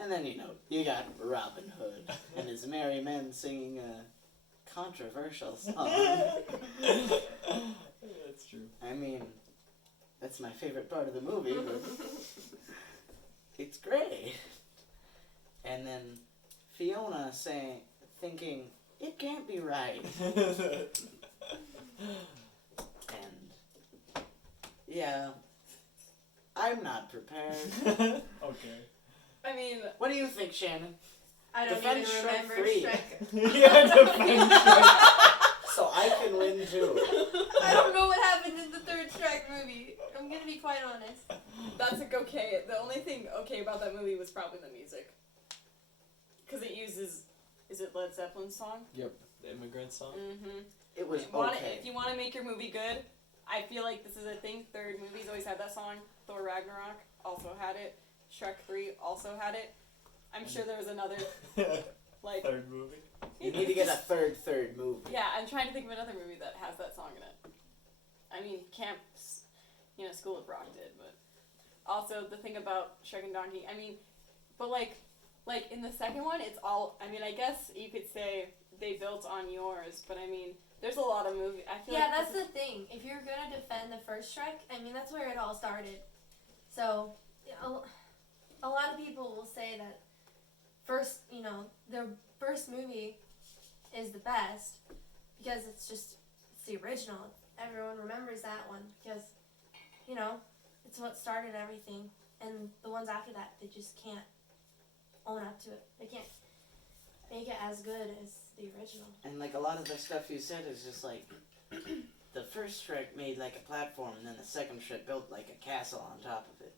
And then, you got Robin Hood and his merry men singing a controversial song. That's true. I mean, that's my favorite part of the movie, but it's great. And then Fiona thinking, it can't be right. And, yeah, I'm not prepared. Okay. I mean, What do you think, Shannon? I don't Defend even Shrek remember 3. Shrek. Yeah, defend Shrek. So I can win too. I don't know what happened in the third Shrek movie. I'm gonna be quite honest. that's okay. The only thing okay about that movie was probably the music. Because it uses, is it Led Zeppelin's song? Yep. The immigrant song. Mm-hmm. It was If okay. you want to make your movie good, I feel like this is a thing. Third movies always had that song. Thor Ragnarok also had it. Shrek 3 also had it. I'm sure there was another, like... Third movie. You need to get a third movie. Yeah, I'm trying to think of another movie that has that song in it. I mean, School of Rock did, but... Also, the thing about Shrek and Donkey, I mean, but like in the second one, it's all... I mean, I guess you could say they built on yours, but I mean, there's a lot of movies... I feel Yeah, like that's the thing. If you're gonna defend the first Shrek, I mean, that's where it all started. So, a lot of people will say that their first movie is the best because it's the original. Everyone remembers that one because, it's what started everything. And the ones after that, they just can't own up to it. They can't make it as good as the original. And like a lot of the stuff you said is just like the first Shrek made like a platform, and then the second Shrek built like a castle on top of it.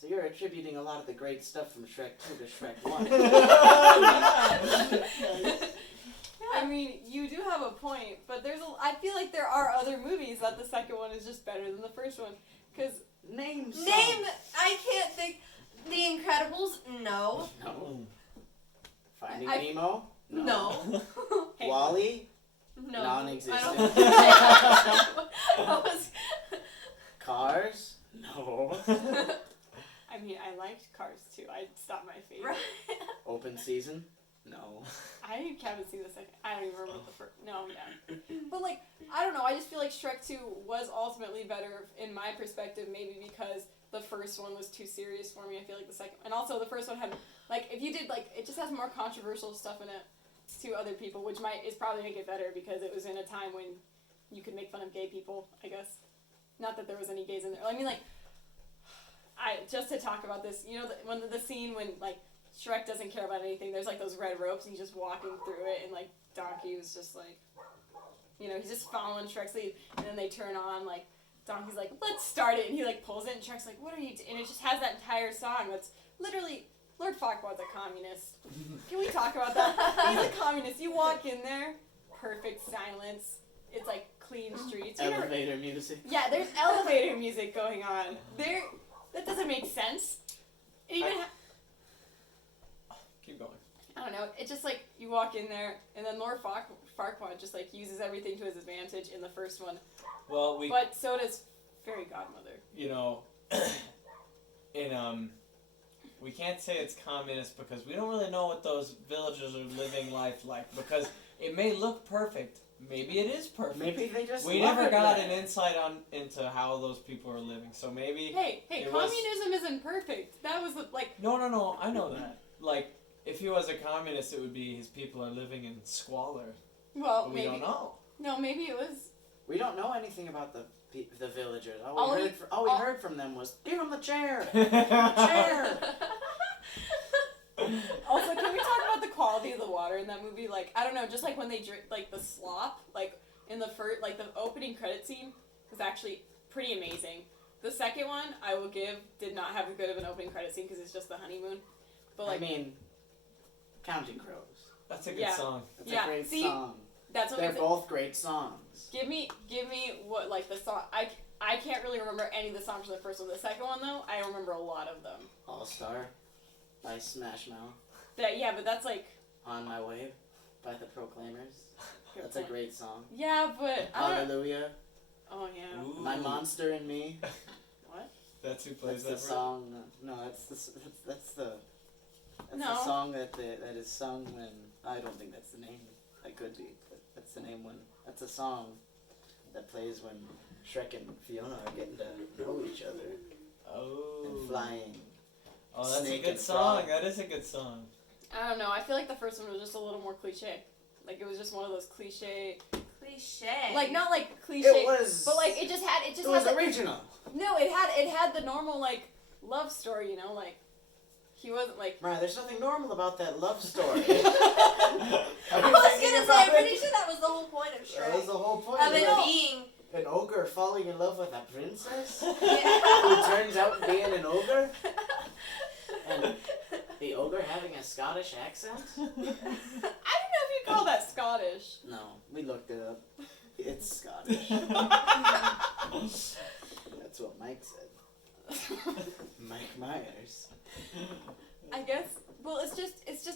So you're attributing a lot of the great stuff from Shrek 2 to Shrek 1. I mean, you do have a point, but I feel like there are other movies that the second one is just better than the first one. Because Name some. I can't think. The Incredibles? No. No. Finding I- Nemo? No. Hey. Wall-E? No. Non-existent. I don't Cars? No. I mean, I liked Cars too. I'd stop my favorite. Right. Open Season? No. I haven't seen the second. I don't even remember the first. No, yeah. But like, I don't know. I just feel like Shrek 2 was ultimately better in my perspective, maybe because the first one was too serious for me. I feel like the second, and also the first one had like, if you did like, it just has more controversial stuff in it to other people, which is probably make it better because it was in a time when you could make fun of gay people. I guess, not that there was any gays in there. I mean, like, just to talk about this, when the scene when like Shrek doesn't care about anything, there's like those red ropes and he's just walking through it, and like Donkey was just like, he's just following Shrek's lead, and then they turn on like Donkey's like, let's start it, and he like pulls it, and Shrek's like, what are you and it just has that entire song that's literally Lord Farquaad's a communist. Can we talk about that? He's a communist. You walk in there, perfect silence. It's like clean streets. Elevator music? Yeah, there's elevator music going on. That doesn't make sense. It even Keep going. I don't know. It's just like you walk in there, and then Lord Farquaad just like uses everything to his advantage in the first one. Well, But so does Fairy Godmother. We can't say it's communist because we don't really know what those villagers are living life like, because it may look perfect. Maybe it is perfect. Maybe they just We love never it got there. an insight into how those people are living, so maybe... Hey, it was- communism isn't perfect. That was No, I know that. Like, if he was a communist, it would be his people are living in squalor. well, But we maybe. don't know. No, maybe it was. We don't know anything about the villagers. All All we- we heard from them was, give him the chair! Chair! Also, can we talk about the quality of the water in that movie? Like, I don't know, just like when they drink, like the slop, like in the first, like the opening credit scene was actually pretty amazing. The second one, I will give, did not have as good of an opening credit scene because it's just the honeymoon. But like, I mean, Counting Crows. That's a good Yeah. song. That's Yeah, a great see? song. that's what They're makes it. both great songs. Give me what like the song. I can't really remember any of the songs from the first one. The second one though, I remember a lot of them. All Star by Smash Mouth. But that's like. On My Way by the Proclaimers. That's a point. great song. Yeah, but I don't. Hallelujah. Oh yeah. Ooh. My Monster and Me. What? That's who plays That's the that. song. No, that's the No. song that is sung when I don't think that's the name. That could be, but that's the name when that's a song that plays when Shrek and Fiona are getting to know each other Oh. and flying. Oh, that's Snake a good and song. Frog. That is a good song. I don't know. I feel like the first one was just a little more cliche. Like it was just one of those cliche. Cliche. Like not like cliche. It was. But like it just had It was the, original. No, it had the normal like love story. You know, like he wasn't like. Mariah, there's nothing normal about that love story. I was gonna say, I'm pretty sure that was the whole point of That was Shrek. the whole point. Of it Like, being. an ogre falling in love with a princess Yeah. who turns out being an ogre, and the ogre having a Scottish accent. I don't know if you call that Scottish. No, we looked it up. It's Scottish. That's what Mike said. Mike Myers. I guess. Well, it's just it's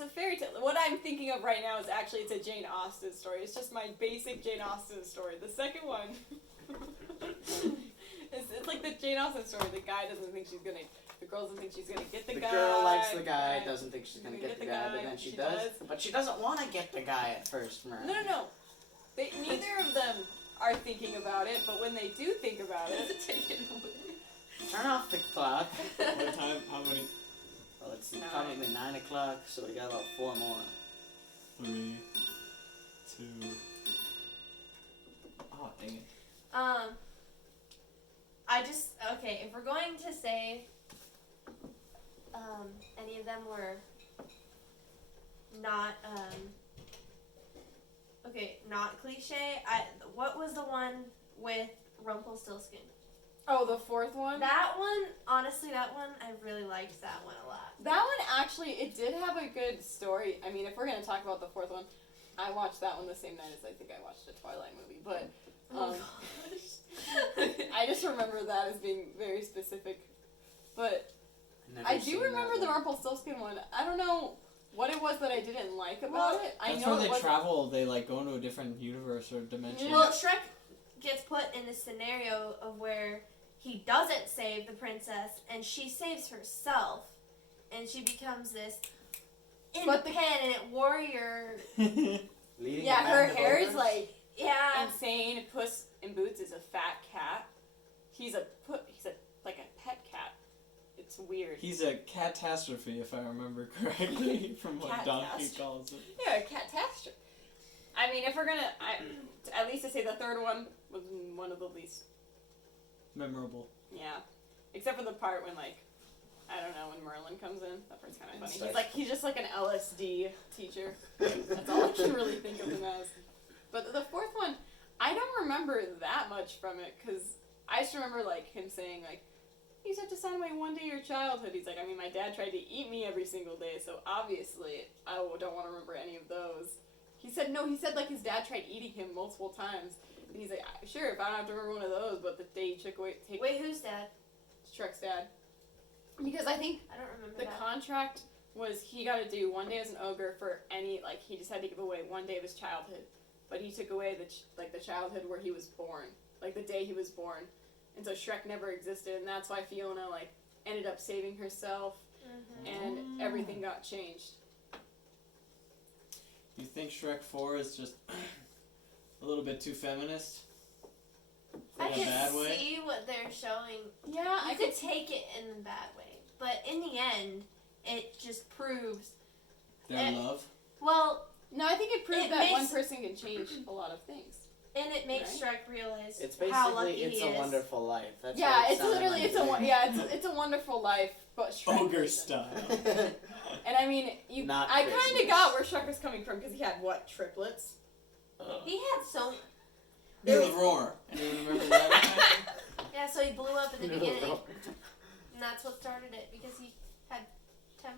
a fairy tale. What I'm thinking of right now is actually it's a Jane Austen story. It's just my basic Jane Austen story. The second one, it's like the Jane Austen story. The guy doesn't think she's gonna. The girl doesn't think she's gonna get the guy. The girl likes the guy, doesn't think she's gonna get the guy, but then she she does. does. But she doesn't want to get the guy at first, Mariah. No. Neither of them are thinking about it, but when they do think about it, Turn off the clock. What time? How many? Well, it's 9. probably 9 o'clock, so we got about 4 more. 3, 2. Oh, dang it. Okay, if we're going to say, any of them were not, not cliche, what was the one with Rumpelstiltskin? oh, the fourth one. That one, honestly, I really liked that one a lot. That one actually, it did have a good story. I mean, if we're gonna talk about the fourth one, I watched that one the same night as I think I watched the Twilight movie. But I just remember that as being very specific. But Never I seen do remember that the one. Rumpelstiltskin one. I don't know what it was that I didn't like about Well, it. I That's know where it they wasn't. travel. They like go into a different universe or dimension. Well, Shrek gets put in this scenario of where he doesn't save the princess, and she saves herself, and she becomes this independent warrior. Leading Yeah, a her band of hair is ogres? like Yeah. insane. Puss in Boots is a fat cat. He's a like a pet cat. It's weird. He's a catastrophe, if I remember correctly, from what Donkey Catastrophe. calls it. Yeah, a catastrophe. I mean, if we're gonna, at least to say the third one was one of the least. Memorable. Yeah, except for the part when like, I don't know, when Merlin comes in. That part's kind of funny. Starts- He's just like an LSD teacher. That's all I can really think of him as. But the fourth one, I don't remember that much from it because I just remember like him saying like, "You just have to sign away one day of your childhood." He's like, I mean, my dad tried to eat me every single day, so obviously I don't want to remember any of those. He said no. He said like his dad tried eating him multiple times, and he's like, sure, if I don't have to remember one of those, but the day he took away, Wait, who's dad? Shrek's dad, because I think I don't remember the that. contract was he got to do one day as an ogre for any like he just had to give away one day of his childhood, but he took away the childhood where he was born, like the day he was born, and so Shrek never existed, and that's why Fiona like ended up saving herself, and everything got changed. You think Shrek 4 is just a little bit too feminist? I In a can bad way? see what they're showing. Yeah, I could take it in a bad way, but in the end, it just proves. Their love? Well, No, I think it proved It that makes- one person can change a lot of things. and it makes Shrek realize It's how lucky basically It's he a is. Wonderful Life. That's Yeah, what it it's sounded literally like. it's a wonderful life, but Shrek Ogre version. style. And I mean, Not I kind Christmas. of got where Shrek was coming from because he had what triplets. He had so. The roar. Anyone remember that? Yeah, so he blew up in the beginning, and that's what started it because he had 10%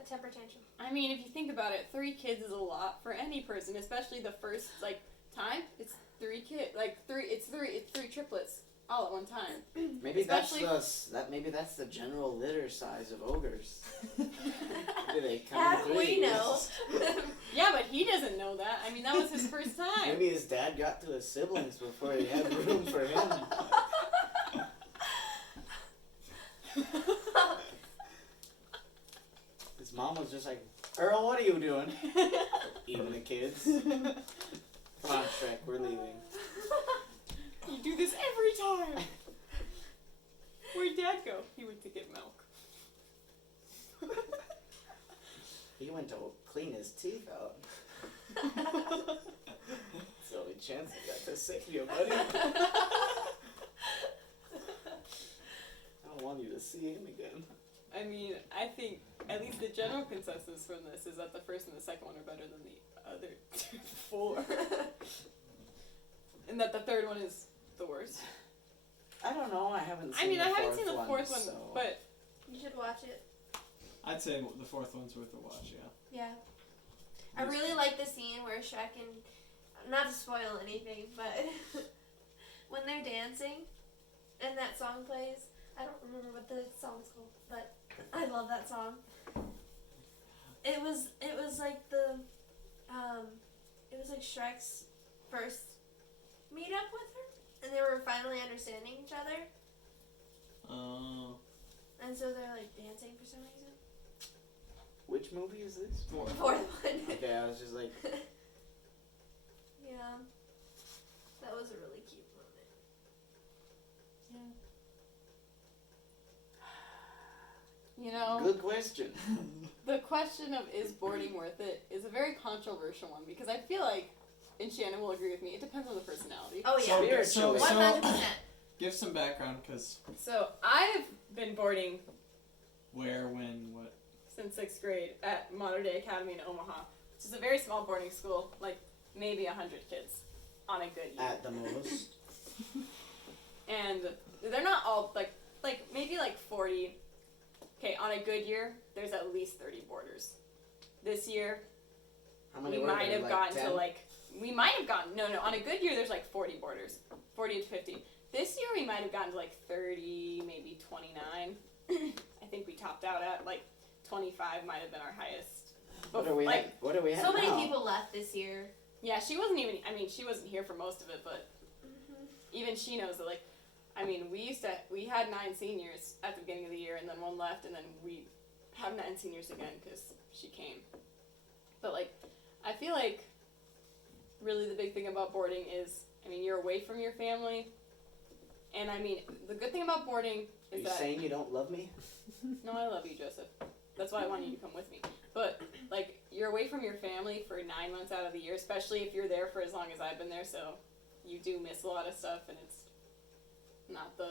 a temper tantrum. I mean, if you think about it, 3 kids is a lot for any person, especially the first time. It's 3 kids, it's three triplets all at one time. Maybe Especially- maybe that's the general litter size of ogres. Maybe they come How in do we threes. know? Yeah, but he doesn't know that. I mean, that was his first time. Maybe his dad got to his siblings before he had room for him. His mom was just like, Earl, what are you doing? Eating the kids. Come on, Shrek, we're leaving. You do this every time. Where'd Dad go? He went to get milk. He went to clean his teeth out. It's the only chance I got to save you, buddy. I don't want you to see him again. I mean, I think at least the general consensus from this is that the first and the second one are better than the other 4. And that the third one is the worst. I don't know, I haven't seen I mean, the I haven't fourth seen the one, fourth one, so... but You should watch it. I'd say the 4th one's worth a watch. Yeah. Yeah. I really like the scene where Shrek and, not to spoil anything, but when they're dancing and that song plays, I don't remember what the song's called, but I love that song. It was like it was like Shrek's first meet up with her, and they were finally understanding each other, Oh. and so they're like dancing for some reason. Which movie is this? The fourth one. Okay, I was just like, Yeah. That was a really cute moment. you know, good question. the question of is boarding worth it is a very controversial one because I feel like, and Shannon will agree with me, it depends on the personality. Oh yeah. Spiritually. 100%. Give some background, because So I've been boarding where, when, what? since 6th grade at Modern Day Academy in Omaha, which is a very small boarding school, like maybe 100 kids on a good year. At the most. And they're not all like maybe 40. Okay, on a good year, there's at least 30 boarders. This year, How many we were might there? have gotten 10? to no, on a good year, there's 40 boarders, 40 to 50. This year, we might have gotten to 30, maybe 29. I think we topped out at 25 might have been our highest. What are we at? What are we at So many now? people left this year. Yeah, she wasn't here for most of it, but even she knows that we had 9 seniors at the beginning of the year, and then 1 left, and then we have 9 seniors again because she came. But I feel like really the big thing about boarding is, you're away from your family, and the good thing about boarding Are is you that saying you don't love me? no, I love you, Joseph. That's why I want you to come with me. But you're away from your family for 9 months out of the year, especially if you're there for as long as I've been there, so you do miss a lot of stuff, and it's not the...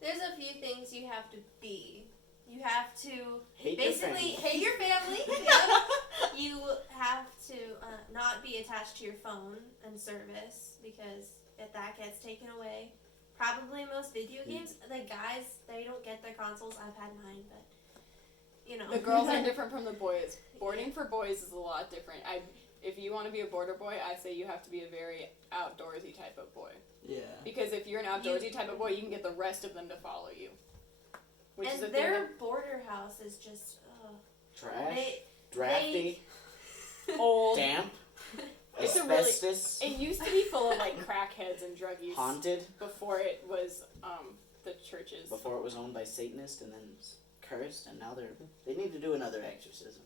There's a few things you have to be. You have to Hate basically your family. hate your family. Yep. You have to not be attached to your phone and service because if that gets taken away, probably most video games, the guys, they don't get their consoles. I've had mine, but The girls are different from the boys. Boarding for boys is a lot different. If you want to be a boarder boy, I say you have to be a very outdoorsy type of boy. Yeah. Because if you're an outdoorsy type of boy, you can get the rest of them to follow you. Which is and the thing their that border house is just Trash. They- Drafty. old. Damp. It's a really- Asbestos. It used to be full of crackheads and drug use Haunted. before it was the churches. Before it was owned by Satanists and then cursed, and now they need to do another exorcism.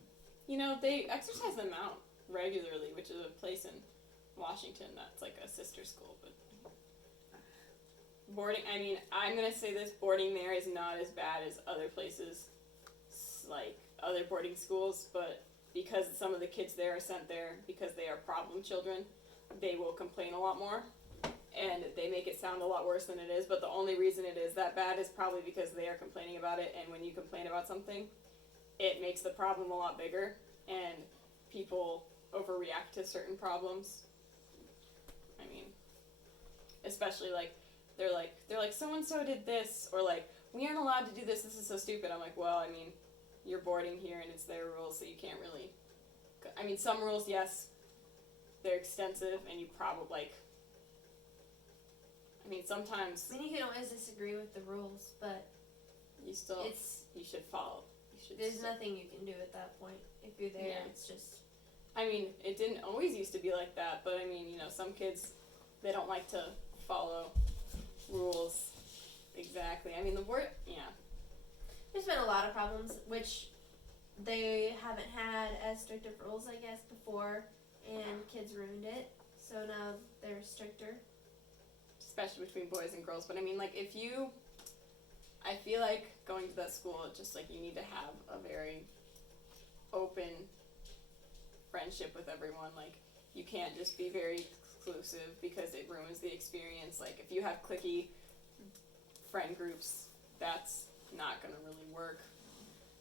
They exercise them out regularly, which is a place in Washington that's a sister school. But boarding, I'm going to say this, boarding there is not as bad as other places, other boarding schools, but because some of the kids there are sent there because they are problem children, they will complain a lot more. And they make it sound a lot worse than it is, but the only reason it is that bad is probably because they are complaining about it, and when you complain about something, it makes the problem a lot bigger, and people overreact to certain problems. Especially they're like so and so did this, or we aren't allowed to do this is so stupid. I'm like, well, you're boarding here and it's their rules, so you can't really. I mean, some rules, yes, they're extensive, and you probably like. I mean, sometimes I mean, you can always disagree with the rules, but you still you should follow. There's nothing you can do at that point. If you're there, Yeah. it's just. I mean, it didn't always used to be like that, but I mean, some kids, they don't like to follow rules exactly. I mean, There's been a lot of problems, which they haven't had as strict of rules, I guess, before, and kids ruined it. So now they're stricter. especially between boys and girls. But I mean, like, I feel like going to that school, just like you need to have a very open friendship with everyone. Like, you can't just be very exclusive because it ruins the experience. Like, if you have cliquey friend groups, that's not gonna really work.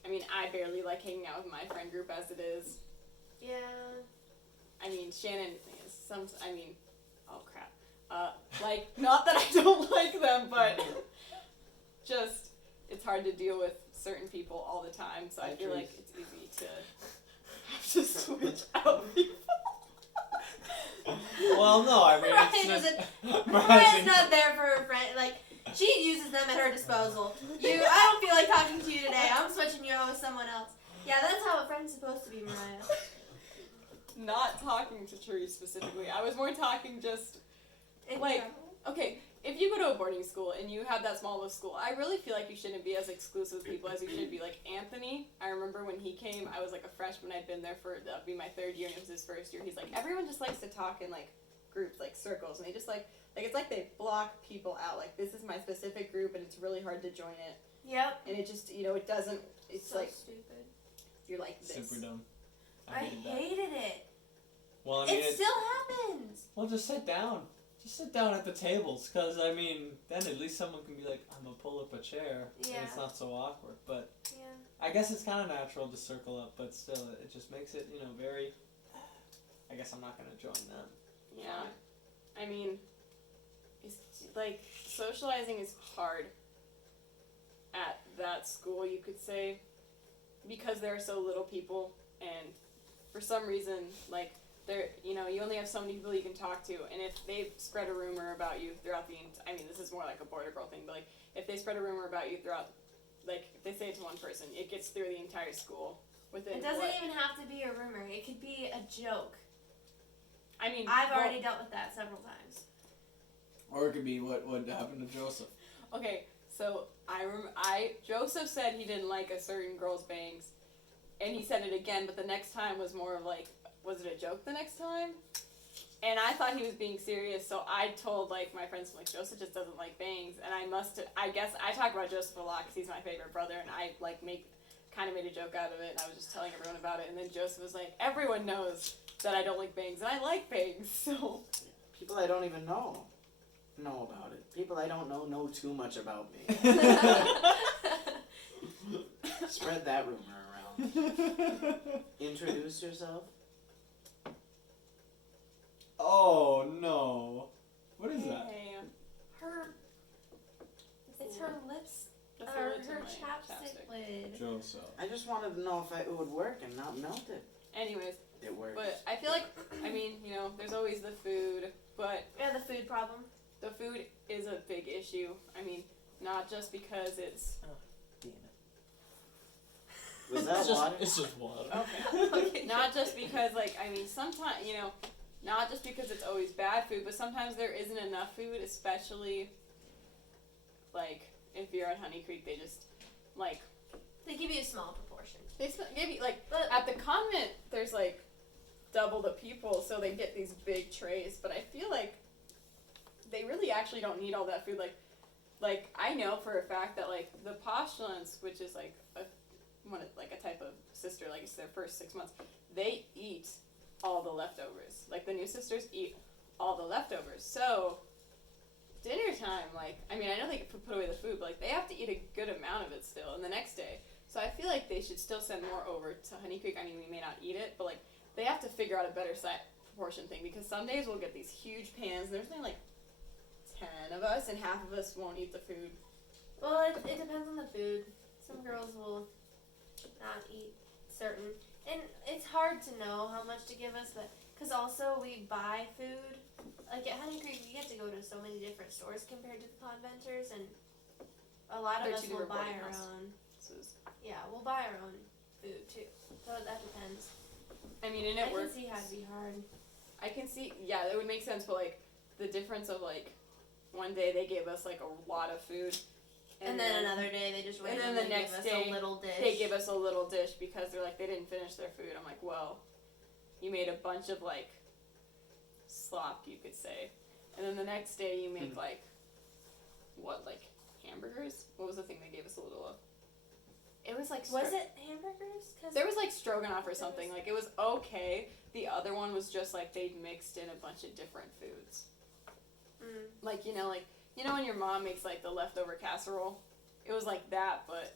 I mean, I barely like hanging out with my friend group as it is. Yeah. I mean, Shannon is oh crap. Like, not that I don't like them, but just, it's hard to deal with certain people all the time, so I feel like it's easy to have to switch out people. Well, no, I mean, Mariah's not there for her friend. Like, she uses them at her disposal. I don't feel like talking to you today. I'm switching you out with someone else. Yeah, that's how a friend's supposed to be, Mariah. Not talking to Tree specifically. I was more talking just, okay, if you go to a boarding school and you have that small of a school, I really feel like you shouldn't be as exclusive with people as you should be. Like, Anthony, I remember when he came, I was like a freshman, I'd been there for, that'd be my third year, and it was his first year. He's like, everyone just likes to talk in, like, groups, like circles, and they just like it's like they block people out. Like, this is my specific group, and it's really hard to join it. Yep. And it just, it doesn't, it's so like, stupid. you're like this. Super dumb. I hated it. Well, I mean, it still happens. Well, just sit down. Just sit down at the tables, because, I mean, then at least someone can be like, I'm going to pull up a chair, Yeah. and it's not so awkward. But Yeah. I guess it's kind of natural to circle up, but still, it just makes it, very... I guess I'm not going to join them. Yeah. I mean, it's like, socializing is hard at that school, you could say, because there are so little people, and for some reason, like, you only have so many people you can talk to, and if they spread a rumor about you throughout this is more like a border girl thing, but like, if they spread a rumor about you throughout, like, if they say it to one person, it gets through the entire school within. It doesn't even have to be a rumor. It could be a joke. I mean, I've already dealt with that several times. Or it could be what happened to Joseph. Okay, so Joseph said he didn't like a certain girl's bangs, and he said it again, but the next time was more of like, was it a joke the next time? And I thought he was being serious, so I told, like, my friends, like, Joseph just doesn't like bangs, and I guess I talk about Joseph a lot because he's my favorite brother, and I, like, kind of made a joke out of it, and I was just telling everyone about it, and then Joseph was like, everyone knows that I don't like bangs, and I like bangs, so. People I don't even know about it. People I don't know too much about me. Spread that rumor around. Introduce yourself. Oh, no. What is that? Hey, It's her lips, that's or a little her too much chapstick lid. Joseph. I just wanted to know if it would work and not melt it. Anyways, It works. but I feel like, there's always the food, but Yeah, the food problem. the food is a big issue. I mean, not just because it's... Was that water? It's just water. Okay. Not just because, sometimes, not just because it's always bad food, but sometimes there isn't enough food, especially, like, if you're at Honey Creek, they just, like... They give you a small proportion. They give you, like, But at the convent, there's, like, double the people, so they get these big trays, but I feel like they really actually don't need all that food. Like I know for a fact that, like, the postulants, which is, like, a type of sister, like, it's their first 6 months, they eat all the leftovers. Like, the new sisters eat all the leftovers. So, dinner time, like, I know they can put away the food, but, like, they have to eat a good amount of it still, and the next day. So I feel like they should still send more over to Honey Creek. We may not eat it, but, like, they have to figure out a better proportion thing, because some days we'll get these huge pans, and there's only, like, 10 of us, and half of us won't eat the food. Well, it depends on the food. Some girls will not eat certain. And it's hard to know how much to give us, but because also we buy food. Like at Honey Creek, we get to go to so many different stores compared to the Conventers, and a lot of They're us two will different buy boarding our house. own. So it's- Yeah, we'll buy our own food too. So that depends. I mean, and I it can works. see how it'd be hard. I can see, yeah, it would make sense, but like the difference of like one day they gave us like a lot of food, And then another day they just and then randomly the next give us day a little dish. they give us a little dish because they're like they didn't finish their food. I'm like, well, you made a bunch of like slop, you could say, and then the next day you make like what, like hamburgers? What was the thing they gave us a little of? It was like Was it hamburgers? 'Cause there was like stroganoff or something. Like it was okay. The other one was just like they'd mixed in a bunch of different foods. Like you know when your mom makes like the leftover casserole, it was like that, but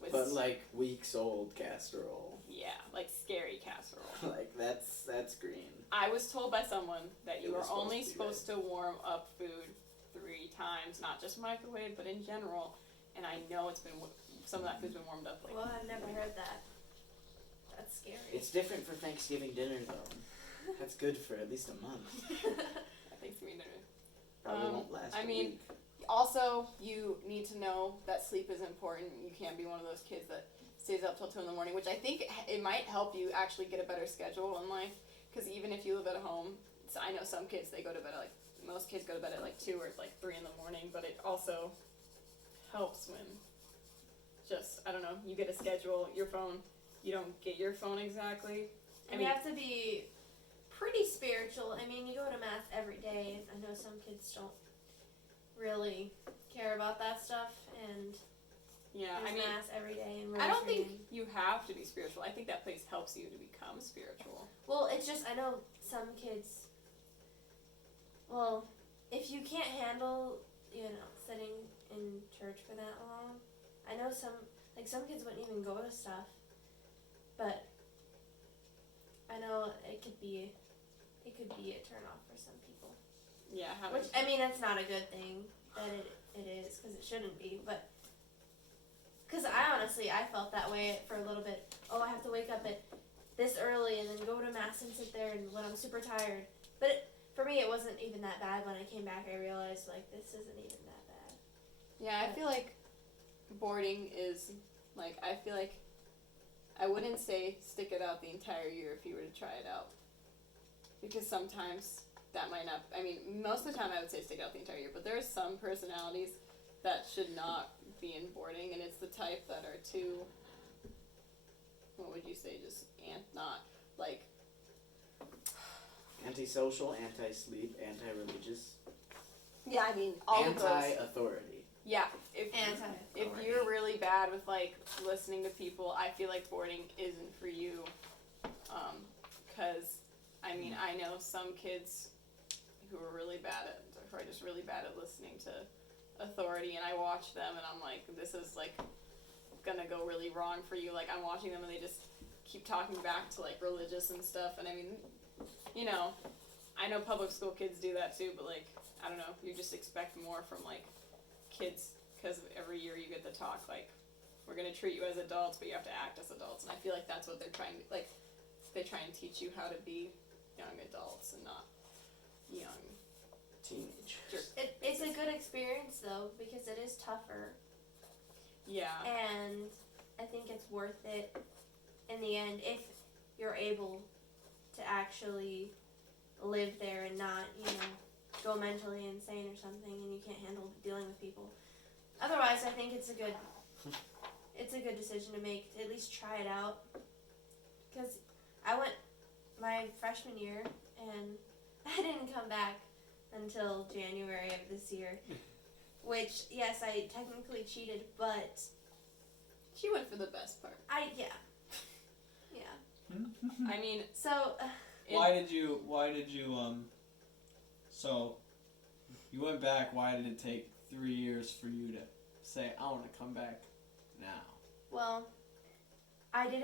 with But like weeks old casserole. yeah, like scary casserole. Like that's green. I was told by someone that you It are was supposed only to be supposed to warm up food 3 times, not just microwave, but in general. And I know it's been some of that food's been warmed up. Like Well, I've never heard that. That's scary. It's different for Thanksgiving dinner though. That's good for at least a month. I think dinner. Probably won't last. I a mean, week. Also, you need to know that sleep is important. You can't be one of those kids that stays up till 2 in the morning, which I think it might help you actually get a better schedule in life. Because even if you live at home, so I know some kids, they go to bed at like, most kids go to bed at like 2 or like 3 in the morning, but it also helps when just, I don't know, you get a schedule, your phone, you don't get your phone exactly. And you have to be pretty spiritual. I mean, you go to mass every day. I know some kids don't really care about that stuff, and yeah, there's I mean, mass every day. And I don't think rosary. you have to be spiritual. I think that place helps you to become spiritual. Well, it's just I know some kids. Well, if you can't handle, sitting in church for that long, I know some kids wouldn't even go to stuff, but I know it could be a turnoff for some people. Yeah, Which, I mean, that's not a good thing that it is, because it shouldn't be, but because I felt that way for a little bit. Oh, I have to wake up at this early and then go to mass and sit there and when I'm super tired. But for me, it wasn't even that bad. When I came back, I realized, like, this isn't even that bad. Yeah, I feel like boarding is, like, I feel like I wouldn't say stick it out the entire year if you were to try it out. Because sometimes that might not, I mean, most of the time I would say stick it out the entire year, but there are some personalities that should not be in boarding, and it's the type that are too, what would you say, just not, like, Antisocial, anti-sleep, anti-religious, yeah, I mean, all of those. anti-authority. Yeah, if Anti-authority. you're really bad with, like, listening to people, I feel like boarding isn't for you, because, I mean, I know some kids who are just really bad at listening to authority, and I watch them, and I'm like, this is, like, gonna go really wrong for you. Like, I'm watching them, and they just keep talking back to, like, religious and stuff, and I mean, I know public school kids do that too, but, like, I don't know, you just expect more from, like, kids, because every year you get to talk, like, we're gonna treat you as adults, but you have to act as adults, and I feel like that's what they're trying to, like, they try and teach you how to be young adults and not young Teenage. It's a good experience, though, because it is tougher. Yeah. And I think it's worth it in the end if you're able to actually live there and not, go mentally insane or something and you can't handle dealing with people. Otherwise, I think it's a good decision to make, to at least try it out. Because I went my freshman year and I didn't come back until January of this year. Which, yes, I technically cheated, but She went for the best part. yeah. I mean, So, Why did you, so, you went back, why did it take 3 years for you to say, I want to come back now? well, I didn't